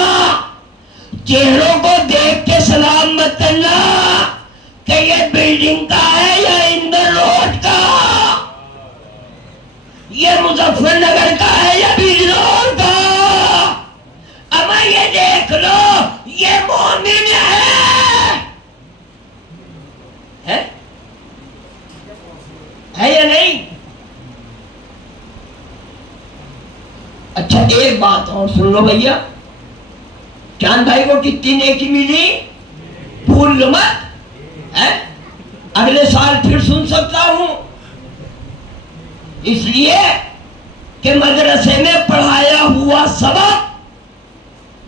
چہروں کو دیکھ کے سلام مت کرنا کہ یہ بلڈنگ کا ہے یا اندر روڈ کا، یہ مظفر نگر کا ہے یا بیج روڈ کا، اما یہ دیکھ لو یہ مومن ہے یا نہیں؟ اچھا ایک بات اور سن لو بھیا، چاند بھائی کو کتنی نیکی ملی؟ بھول لو مت، اگلے سال پھر سن سکتا ہوں، اس لیے کہ مدرسے میں پڑھایا ہوا سبق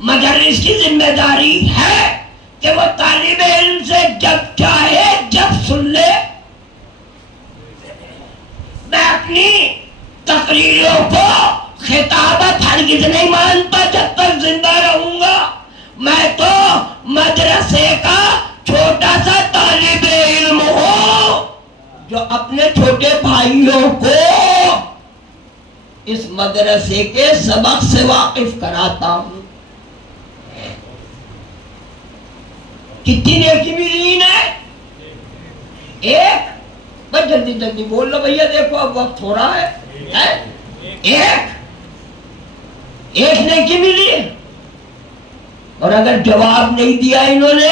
مدرس کی ذمہ داری ہے کہ وہ طالب علم سے جب چاہے جب سن لے۔ میں اپنی تقریروں کو خطابت ہرگز نہیں مانتا جب تک زندہ رہوں گا، میں تو مدرسے کا چھوٹا سا طالب اپنے چھوٹے بھائیوں کو اس مدرسے کے سبق سے واقف کراتا ہوں. کتنی نیکی ملی انہیں؟ ایک. بس جلدی جلدی بول لو بھیا، دیکھو اب وقت ہو رہا ہے. ایک نیکی ملی. اور اگر جواب نہیں دیا انہوں نے،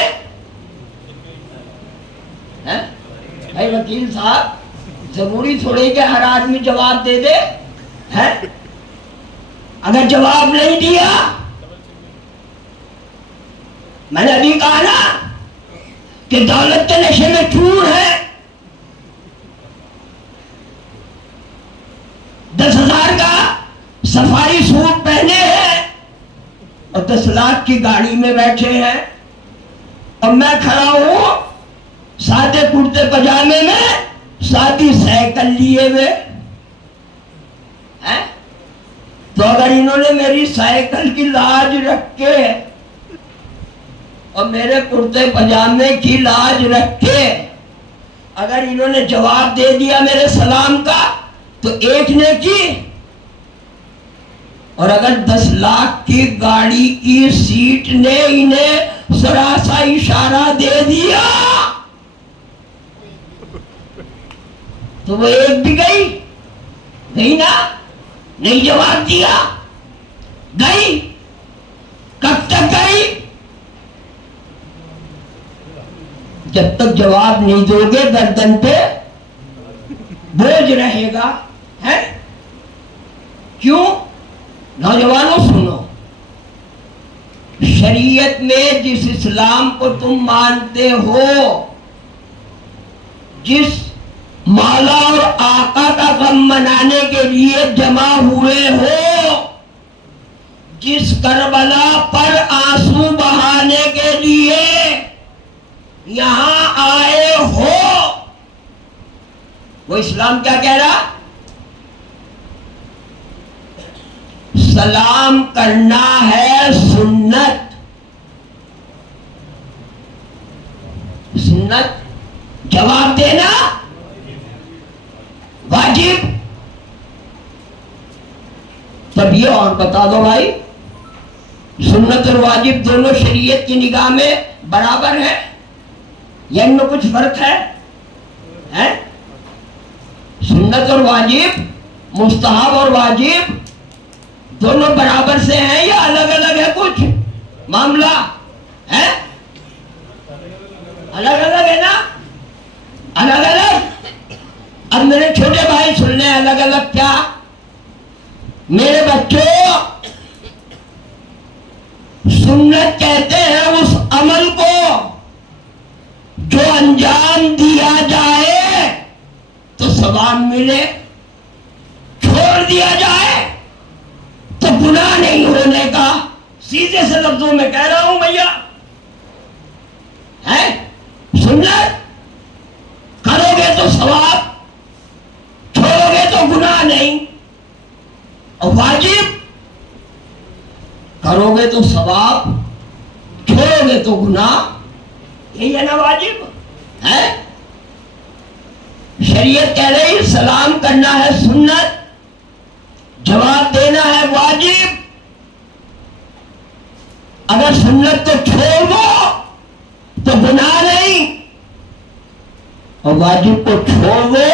بھائی وکیل صاحب ضروری تھوڑی کہ ہر آدمی جواب دے دے. اگر جواب نہیں دیا، میں نے ابھی کہا نا کہ دولت کے نشے میں چور ہے. 10,000 کا سفاری سوٹ پہنے ہیں اور 10 لاکھ کی گاڑی میں بیٹھے ہیں، اور میں کھڑا ہوں سادے کرتے پجامے میں، سادی سائیکل لیے ہوئے. تو اگر انہوں نے میری سائیکل کی لاج رکھ کے اور میرے کرتے پجامے کی لاج رکھ کے اگر انہوں نے جواب دے دیا میرے سلام کا، تو ایک نے کی. اور اگر 10 لاکھ کی گاڑی کی سیٹ نے انہیں ذرا سا اشارہ دے دیا تو وہ ایک بھی گئی نا. نہیں جواب دیا، گئی. کب تک گئی؟ جب تک جواب نہیں دو گے گردن پہ بوجھ رہے گا. ہے کیوں؟ نوجوانوں سنو، شریعت میں جس اسلام کو تم مانتے ہو، جس مولا اور آقا کا غم منانے کے لیے جمع ہوئے ہو، جس کربلا پر آنسو بہانے کے لیے یہاں آئے ہو، وہ اسلام کیا کہہ رہا؟ سلام کرنا ہے سنت. سنت، جواب دینا واجب. تب یہ اور بتا دو بھائی، سنت اور واجب دونوں شریعت کی نگاہ میں برابر ہے یا ان میں کچھ فرق ہے؟ سنت اور واجب، مستحب اور واجب دونوں برابر سے ہیں یا الگ الگ ہے؟ کچھ معاملہ ہے، الگ الگ ہے نا، الگ الگ. اب میرے چھوٹے بھائی سن لیں، الگ الگ کیا؟ میرے بچوں، سنت کہتے ہیں اس عمل کو جو انجام دیا جائے تو ثواب ملے، چھوڑ دیا جائے تو گناہ نہیں ہونے کا. سیدھے سے لفظوں میں کہہ رہا ہوں بھیا. ہے سنت کرو گے تو ثواب، چھوڑو گے تو گناہ نہیں. اور واجب کرو گے تو ثواب، چھوڑو گے تو گناہ. یہی ہے نا واجب. ہے شریعت کہہ رہی سلام کرنا ہے سنت، جواب دینا ہے واجب. اگر سنت کو چھوڑ دو تو گناہ نہیں، اور واجب کو چھوڑ دو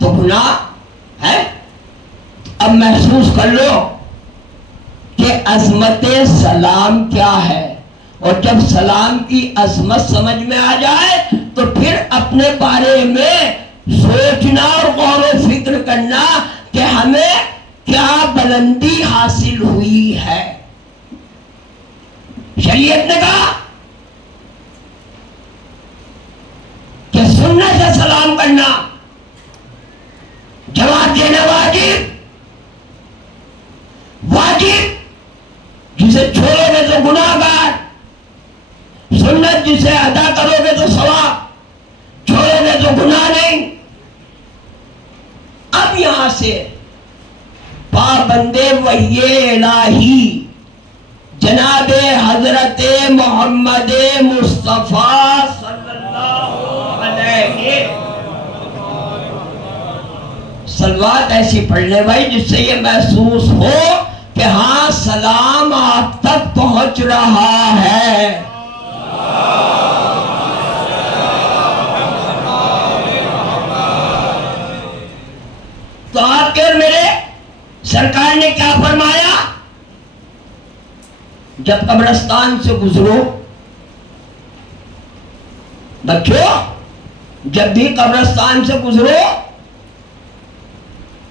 تو گناہ ہے. اب محسوس کر لو کہ عظمت سلام کیا ہے، اور جب سلام کی عظمت سمجھ میں آ جائے تو پھر اپنے بارے میں سوچنا اور غور و فکر کرنا کہ ہمیں کیا بلندی حاصل ہوئی ہے. شریعت نے کہا کہ سنت سے سلام کرنا، جواب دینا واجب. واجب جسے چھوڑو گے تو گناہ گار، سنت جسے ادا کرو گے تو ثواب، چھوڑو گے تو گناہ نہیں. اب یہاں سے پابندے وحی الہی جناب حضرت محمد مصطفیٰ صلی اللہ علیہ صلوات ایسی پڑھ لے بھائی جس سے یہ محسوس ہو کہ ہاں سلام آپ تک پہنچ رہا ہے. تو آپ کے اور میرے سرکار نے کیا فرمایا؟ جب قبرستان سے گزرو بچوں، جب بھی قبرستان سے گزرو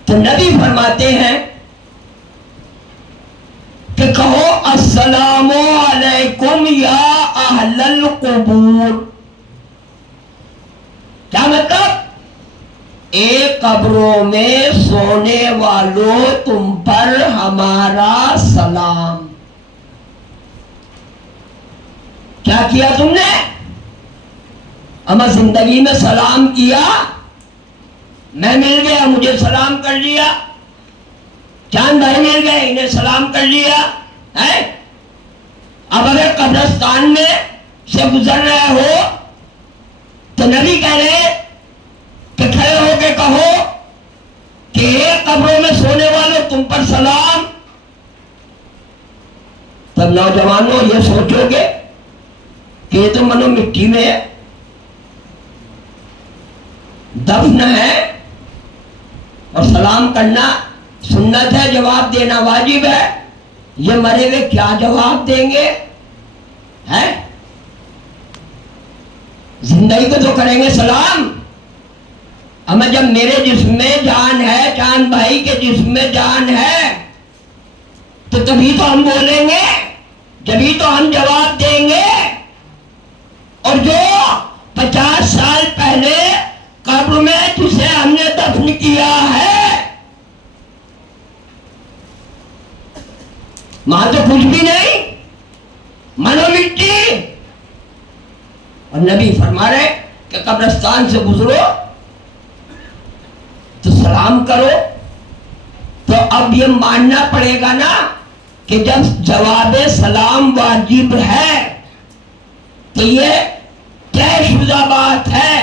تو نبی فرماتے ہیں کہ کہو السلام علیکم یا اہل القبور. کیا مطلب؟ ایک قبروں میں سونے والوں تم پر ہمارا سلام. کیا کیا تم نے؟ اما زندگی میں سلام کیا؟ میں مل گیا مجھے سلام کر لیا، چاند بھائی مل گئے انہیں سلام کر لیا ہے؟ اب اگر قبرستان میں سے گزر رہے ہو تو نبی کہہ رہے کہ کھڑے ہو کے کہو کہ ایک قبروں میں سونے والوں تم پر سلام. تب نوجوانوں یہ سوچو گے کہ یہ تو منو مٹی میں ہے، دفن ہے، اور سلام کرنا سنت ہے، جواب دینا واجب ہے. یہ مرے ہوئے کیا جواب دیں گے؟ ہے زندگی کو تو کریں گے سلام. اما جب میرے جسم میں جان ہے، چاند بھائی کے جسم میں جان ہے، تو تبھی تو ہم بولیں گے، جبھی تو ہم جواب دیں گے. اور جو 50 سال پہلے قبر میں جسے ہم نے دفن کیا ہے، وہاں تو کچھ بھی نہیں، منو مٹی. اور نبی فرما رہے کہ قبرستان سے گزرو تو سلام کرو. تو اب یہ ماننا پڑے گا نا کہ جب جواب سلام واجب ہے تو یہ طے شدہ بات ہے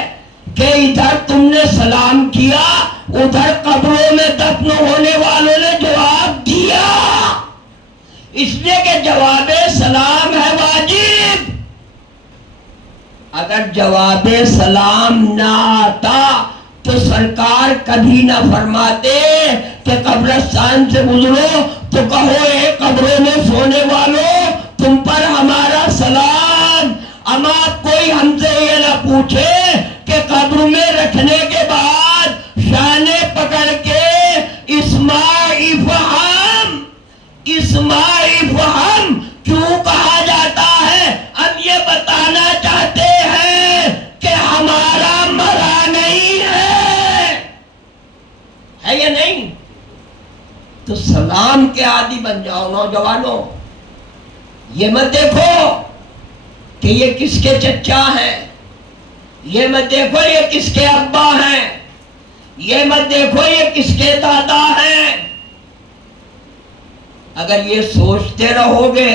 کہ ادھر تم نے سلام کیا، ادھر قبروں میں دفن ہونے والوں نے جواب دیا، اس لیے کہ جواب سلام ہے واجب. اگر جواب سلام نہ آتا تو سرکار کبھی نہ فرماتے کہ قبرستان سے گزرو تو کہو اے قبروں میں سونے والوں تم پر ہمارا سلام. اما کوئی ہم سے یہ نہ پوچھے کہ قبر میں رکھنے کے بعد شانے پکڑ کے اسماء افہم کیوں کہا جاتا ہے؟ اب یہ بتانا چاہتے ہیں کہ ہمارا مرا نہیں ہے یا نہیں؟ تو سلام کے عادی بن جاؤ نوجوانوں. یہ مت دیکھو کہ یہ کس کے چچا ہیں، یہ مت دیکھو یہ کس کے ابا ہیں، یہ مت دیکھو یہ کس کے دادا ہیں. اگر یہ سوچتے رہو گے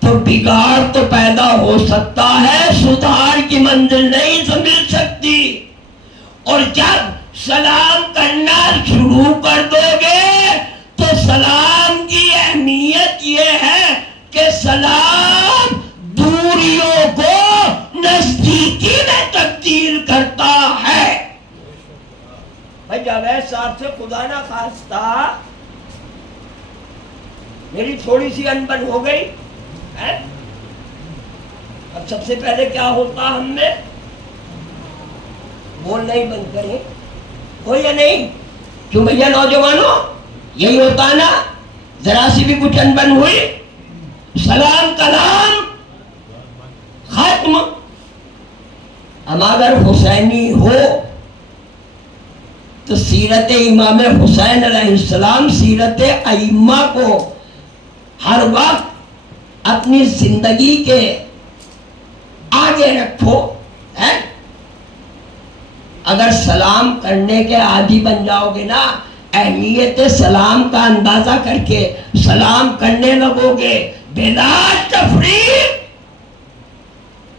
تو بگاڑ تو پیدا ہو سکتا ہے، سدھار کی منزل نہیں مل سکتی. اور جب سلام کرنا شروع کر دو گے تو سلام کی اہمیت یہ ہے کہ سلام دوریوں کو نزدیکی میں تبدیل کرتا ہے. بھائی جاوید صاحب سے خدا نہ خواستہ میری تھوڑی سی انبن ہو گئی ہے؟ اب سب سے پہلے کیا ہوتا ہم میں؟ بولنا ہی بند کریں، ہو یا نہیں؟ کیوں بھیا نوجوانوں یہی ہوتا نا، ذرا سی بھی کچھ انبن ہوئی سلام کلام ختم. اما اگر حسینی ہو تو سیرت امام حسین علیہ السلام، سیرت ائمہ کو ہر وقت اپنی زندگی کے آگے رکھو ہے. اگر سلام کرنے کے عادی بن جاؤ گے نا، اہمیت سلام کا اندازہ کر کے سلام کرنے لگو گے بلا تفریق،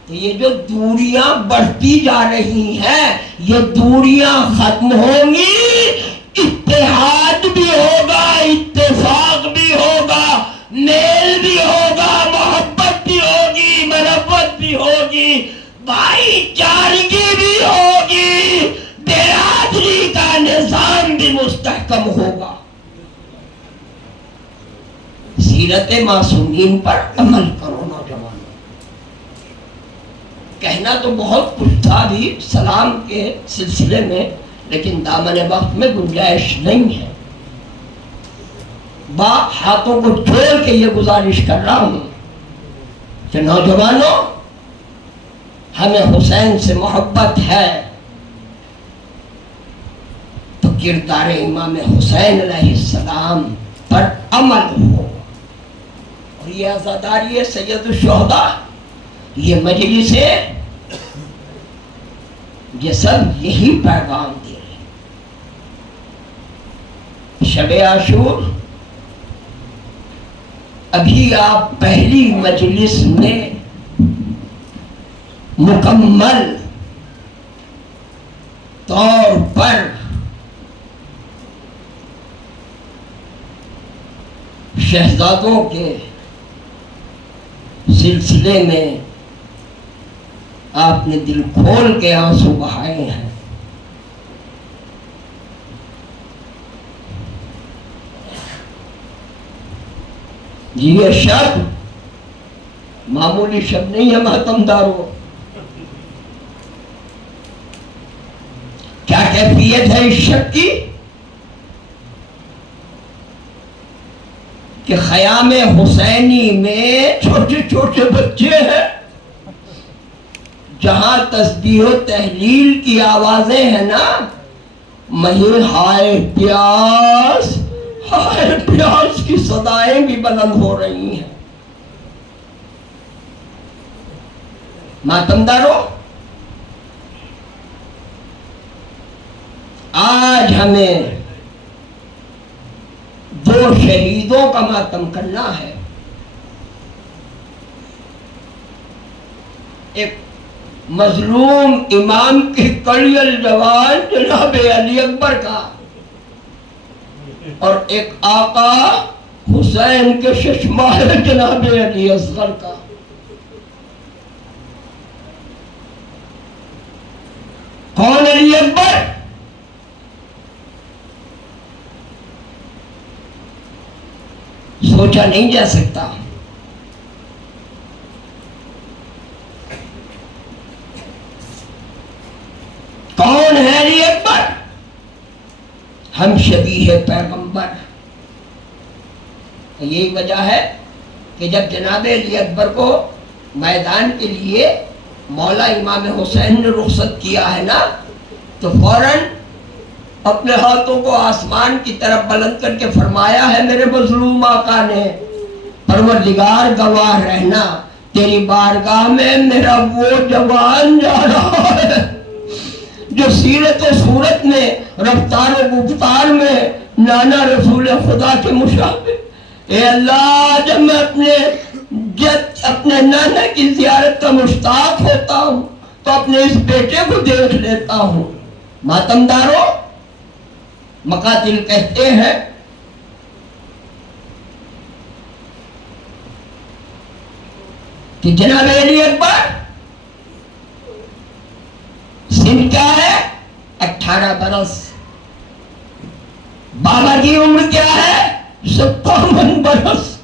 تو یہ جو دوریاں بڑھتی جا رہی ہیں یہ دوریاں ختم ہوں گی اتحاد بھی ہوگا، اتفاق بھی ہوگا، میل بھی ہوگا، محبت بھی ہوگی، مربت بھی ہوگی، بھائی چارگی بھی ہوگی، برادری کا نظام بھی مستحکم ہوگا۔ سیرت معصومین پر عمل کرو نوجوانوں۔ کہنا تو بہت کچھ تھا بھی سلام کے سلسلے میں، لیکن دامن وقت میں گنجائش نہیں ہے۔ ہاتھوں کو جوڑ کے یہ گزارش کر رہا ہوں کہ نوجوانوں، ہمیں حسین سے محبت ہے تو کردار امام حسین علیہ السلام پر عمل ہو۔ اور یہ عزاداری سید الشہداء، یہ مجلسیں، یہ سب یہی پیغام دے رہے ہیں۔ شب عاشور ابھی آپ پہلی مجلس میں مکمل طور پر شہزادوں کے سلسلے میں آپ نے دل کھول کے آنسو بہائے ہیں۔ جی یہ شب معمولی شب نہیں ہے ماتم داروں۔ کیا کیفیت ہے اس شب کی کہ خیام حسینی میں چھوٹے چھوٹے بچے ہیں، جہاں تسبیح و تحلیل کی آوازیں ہیں نا، وہیں ہائے پیاس، ہائے پیاس کی صدائیں بھی بلند ہو رہی ہیں۔ ماتمداروں، آج ہمیں دو شہیدوں کا ماتم کرنا ہے۔ ایک مظلوم امام کی کڑی الجوان جناب علی اکبر کا، اور ایک آقا حسین کے ششماہ جناب علی اصغر کا۔ کون علی اکبر؟ سوچا نہیں جا سکتا۔ کون ہے علی اکبر؟ ہم شبیہ پیغمبر۔ یہی وجہ ہے کہ جب جناب علی اکبر کو میدان کے لیے مولا امام حسین نے رخصت کیا ہے نا، تو فوراً اپنے ہاتھوں کو آسمان کی طرف بلند کر کے فرمایا ہے میرے مظلوم آقا نے، پروردگار گواہ رہنا، تیری بارگاہ میں میرا وہ جوان جا رہا ہے جو سیرت و صورت میں، رفتار و گفتار میں نانا رسول خدا کے مشابہ۔ اے اللہ، جب میں اپنے نانا کی زیارت کا مشتاق ہوتا ہوں تو اپنے اس بیٹے کو دیکھ لیتا ہوں۔ ماتمداروں، مقاتل کہتے ہیں کہ جناب علی اکبر سن کیا ہے؟ 18 برس۔ بابا کی عمر کیا ہے؟ 57 برس۔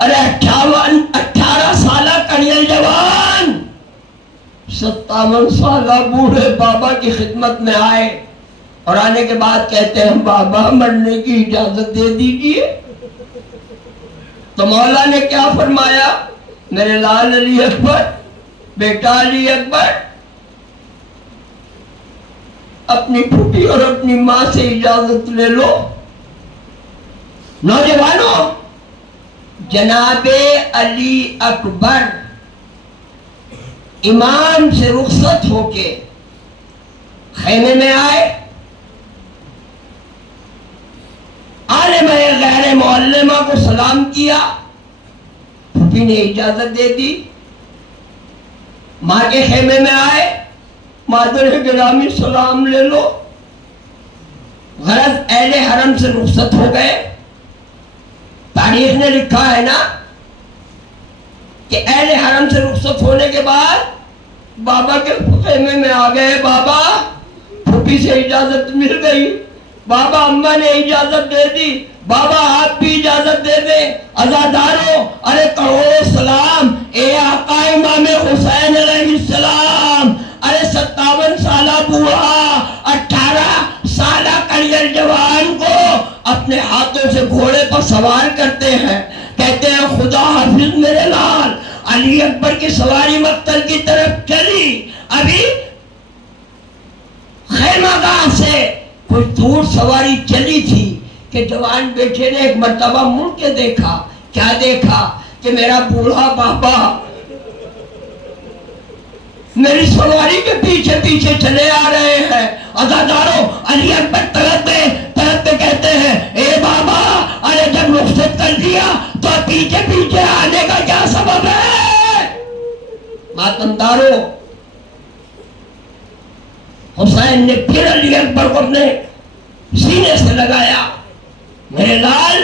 ارے 18 سالہ کڑیل جوان 57 سالہ بوڑھے بابا کی خدمت میں آئے، اور آنے کے بعد کہتے ہیں بابا مرنے کی اجازت دے دیجئے۔ تو مولا نے کیا فرمایا؟ میرے لال علی اکبر، بیٹا علی اکبر، اپنی پھوپھی اور اپنی ماں سے اجازت لے لو۔ نوجوانوں، جناب علی اکبر امام سے رخصت ہو کے خیمے میں آئے، عالمہ غیر معلمہ کو سلام کیا، پھوپھی نے اجازت دے دی، ماں کے خیمے میں آئے، مادر گرامی سلام لے لو۔ غرض اہل حرم سے رخصت ہو گئے. تاریخ نے لکھا ہے نا کہ اہل حرم سے رخصت ہونے کے بعد بابا کے خیمے میں آ گئے. بابا پھوپھی سے اجازت مل گئی, بابا اماں نے اجازت دے دی, بابا آپ بھی اجازت دے دیں. عزادارو ارے کہو سلام اے آقا امام حسین علیہ السلام. ارے 57 سالہ بوڑھا 18 سالہ کڑیل جوان کو اپنے ہاتھوں سے گھوڑے پر سوار کرتے ہیں, کہتے ہیں خدا حافظ میرے لال. علی اکبر کی سواری مقتل کی طرف چلی. ابھی خیمہ گاہ سے کچھ دور سواری چلی تھی کہ جوان بیٹے نے ایک مرتبہ مڑ کے دیکھا. کیا دیکھا؟ کہ میرا بوڑھا بابا میری سواری کے پیچھے پیچھے چلے آ رہے ہیں. عزادارو علی اکبر طرف پہ کہتے ہیں اے بابا ارے جب رخصت کر دیا تو پیچھے پیچھے آنے کا کیا سبب ہے؟ ماتمدارو حسین نے پھر علی اکبر کو اپنے سینے سے لگایا. میرے لال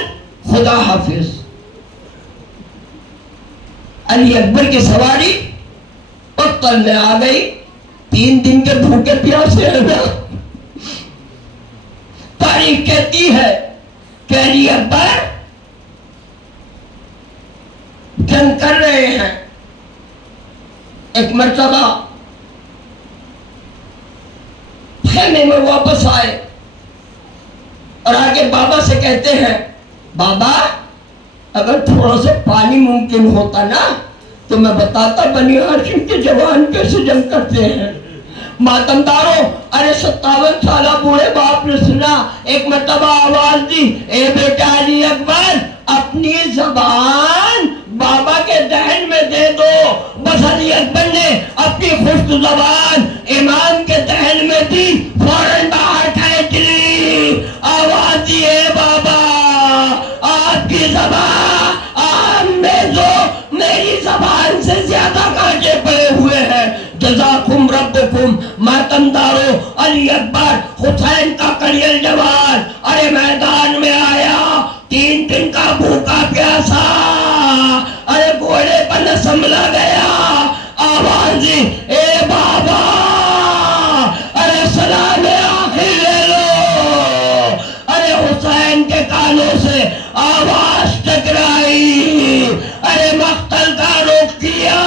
خدا حافظ. علی اکبر کی سواری مقتل میں آ گئی. 3 دن کے بھوکے پیاسے ہیں نا. تاریخ کہتی ہے کہ علی اکبر جنگ کر رہے ہیں. ایک مرتبہ خیمے میں واپس آئے اور آگے بابا سے کہتے ہیں بابا اگر تھوڑا سا پانی ممکن ہوتا نا تو میں بتاتا بنی ہاشم کے جوان کیسے جنگ کرتے ہیں. ماتمدارو ارے 57 سالہ بوڑھے باپ نے سنا. ایک مرتبہ آواز دی اے بیٹا علی اکبر اپنی زبان بابا کے دہن میں دے دو. بس علی اکبر نے اپنی خشک زبان امام کے دہن میں دی. فوراً باہر کھینچ لی. آواز دی اے بابا آپ کی زبان آپ میں جو میری زبان سے زیادہ کانٹے پڑے ہوئے ہیں. جزاکم ربکم. ماتمدارو علی اکبر حسین کا کڑیل جوان ارے میدان میں آیا. 3 دن کا بھوکا پیاسا ارے گھوڑے پر نہ سنبھلا گیا. آواز دی اے بابا ارے سلام آخر لے لو. ارے حسین کے کانوں سے آواز ٹکرائی. ارے مقتل کا رخ کیا.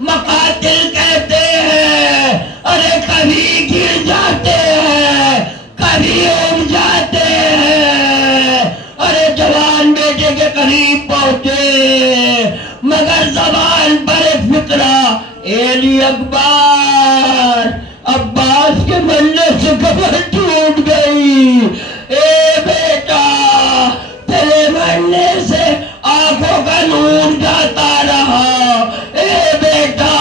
مقاتل کہتے ہیں ارے کبھی گر جاتے ہیں کبھی اٹھ جاتے ہیں. ارے جوان بیٹے کے قریب پہنچے مگر زبان پر ایک فکرہ اے علی اکبر عباس کے مرنے سے خبر ٹوٹ گئی. اے بیٹا تیرے مرنے سے آنکھوں کا نور جاتا رہا. اے بیٹا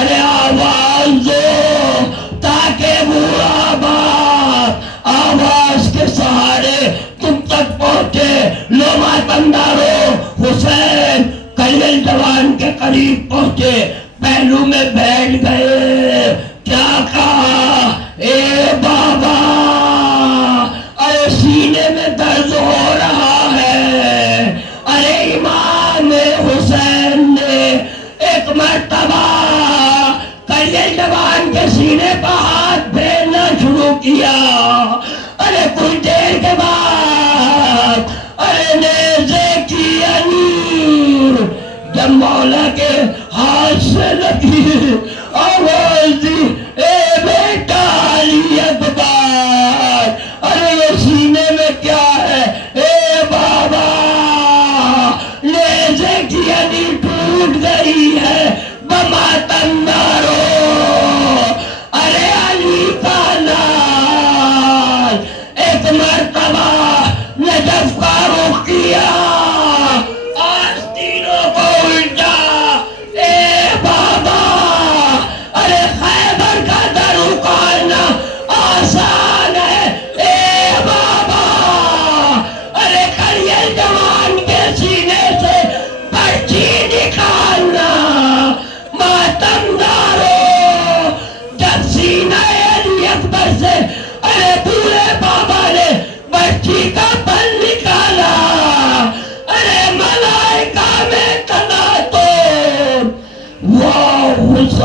ارے آواز دو تاکہ بوڑھا باپ آواز کے سہارے تم تک پہنچے. لو ماتمدارو حسین کڑیل جوان کے قریب پہنچے پہلو میں بیٹھ گئے. کیا کہا اے بابا ارے سینے میں درد ہو رہا ہے. ارے امام حسین نے ایک مرتبہ کڑیل جوان کے سینے پر ہاتھ پھیرنا شروع کیا. ارے کچھ دیر کے بعد ارے نیزے کی انیر جب مولا کے ہاتھ سے لگی آواز دی اے بیٹا علی اکبر ارے یہ سینے میں کیا ہے. اے بابا نیزے کی انیر ٹوٹ گئی ہے. بماتم مارو ارے علی کا لال. ایک مرتبہ نجف کا رخ کیا آستینوں کو الٹا. اے بابا ارے خیبر کا در اکھاڑنا آسان ہے. اے بابا ارے کڑیل جوان کے سینے سے پرچی نکالنا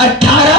18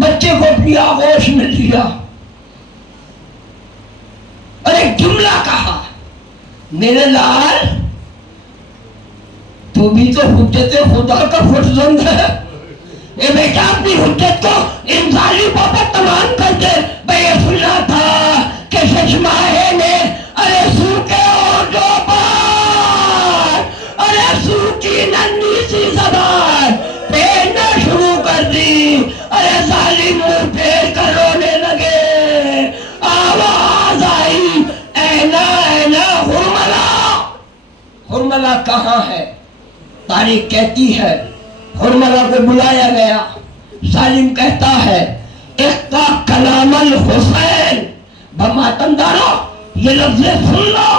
بچے کو اپنی آغوش میں لیا اور ایک جملہ کہا، میرے لال تو بھی تو حجت خدا کا فرزند ہے، اے بیٹا اپنی حجت کو ان ظالموں پر تمام کر دے۔ میں یہ سنا تھا کہ ششماہے نے ارے سو کے ہونٹوں پر ارے سو کی ننھی سی زبان پھیرنا شروع کر دی، ارے ظالم منہ پھیر کر رونے لگے، آواز آئی اینا اینا حرملہ۔ حرملہ کہاں ہے؟ تاریخ کہتی ہے حرملہ کو بلایا گیا، ظالم کہتا ہے اقطع کلام الحسین، ماتم دارو یہ لفظ سن لو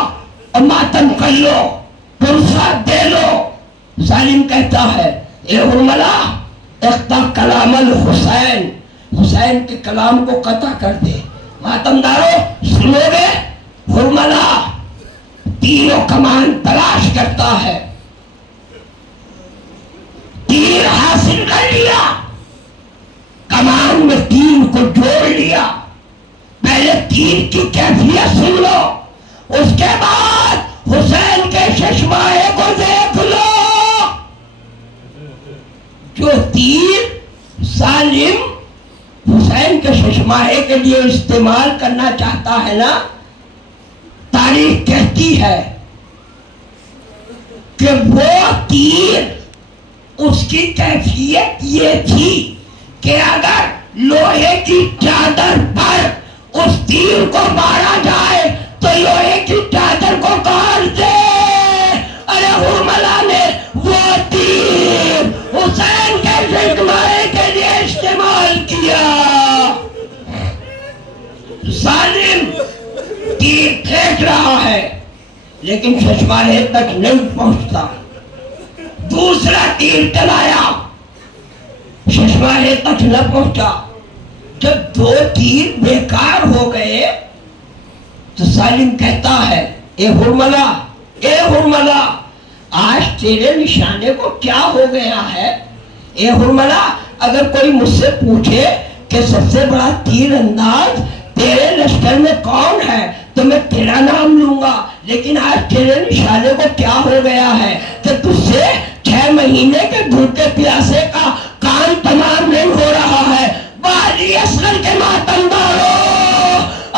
اور ماتم کر لو، پرسات دے لو۔ ظالم کہتا ہے اے حرملہ اقطع کلام الحسین، حسین کے کلام کو قطع کر دے۔ ماتم دارو سنو گے؟ حرملہ تیر و کمان تلاش کرتا ہے، تیر حاصل کر لیا، کمان میں تیر کو جوڑ لیا۔ پہلے تیر کی کیفیت سن لو، اس کے بعد حسین کے ششماہے کو دیکھ لو۔ جو تیر ظالم حسین کے ششماہے کے لیے استعمال کرنا چاہتا ہے نا، تاریخ کہتی ہے کہ وہ تیر اس کی کیفیت یہ تھی کہ اگر لوہے کی چادر پر اس تیر کو مارا جائے تو لوہے کی چادر کو کاٹ دے۔ ارے حرملہ نے وہ تیر حسین کے ششماہے کے لیے استعمال کیا۔ ظالم تیر پھینک رہا ہے لیکن ششماہے تک نہیں پہنچتا، دوسرا تیر چلایا، ششماہے تک نہ پہنچا۔ جب دو تیر بیکار ہو گئے تو ظالم کہتا ہے اے حرملہ، اے حرملہ آج تیرے نشانے کو کیا ہو گیا ہے؟ اے حرملہ اگر کوئی مجھ سے پوچھے کہ سب سے بڑا تیر انداز تیرے لشکر میں کون ہے تو میں تیرا نام لوں گا، لیکن آج تیرے نشانے کو کیا ہو گیا ہے کہ تجھ سے 6 مہینے کے بھوکے پیاسے کا کام تمام نہیں ہو رہا ہے۔ بالی اصغر کے ماتم دارو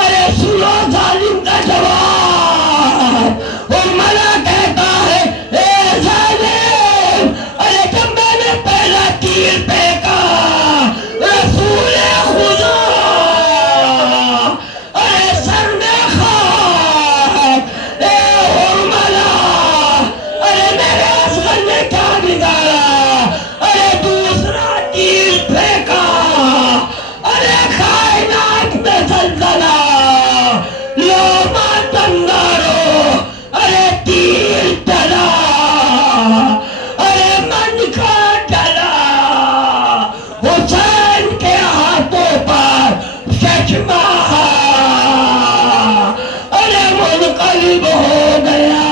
ارے سنو ظالم کا جواب۔ حرملہ کہتا ہے اے ظالم، ارے جب میں نے پہلا تیر پھینکا رسول خدا ارے سر میں خاک، اے حرملہ ارے میرے اصغر نے کیا بگاڑا؟ ارے دوسرا تیر پھینکا، ارے کائنات میں زلزلہ، لو ماتم دارو ارے تیر چلا، ارے من کا چلا، حسین کے ہاتھوں پر ششماہا ارے منقلب ہو گیا۔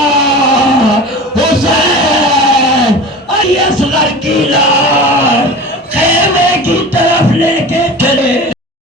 حسین علی اصغر کی لاش خیمے کی طرف لے کے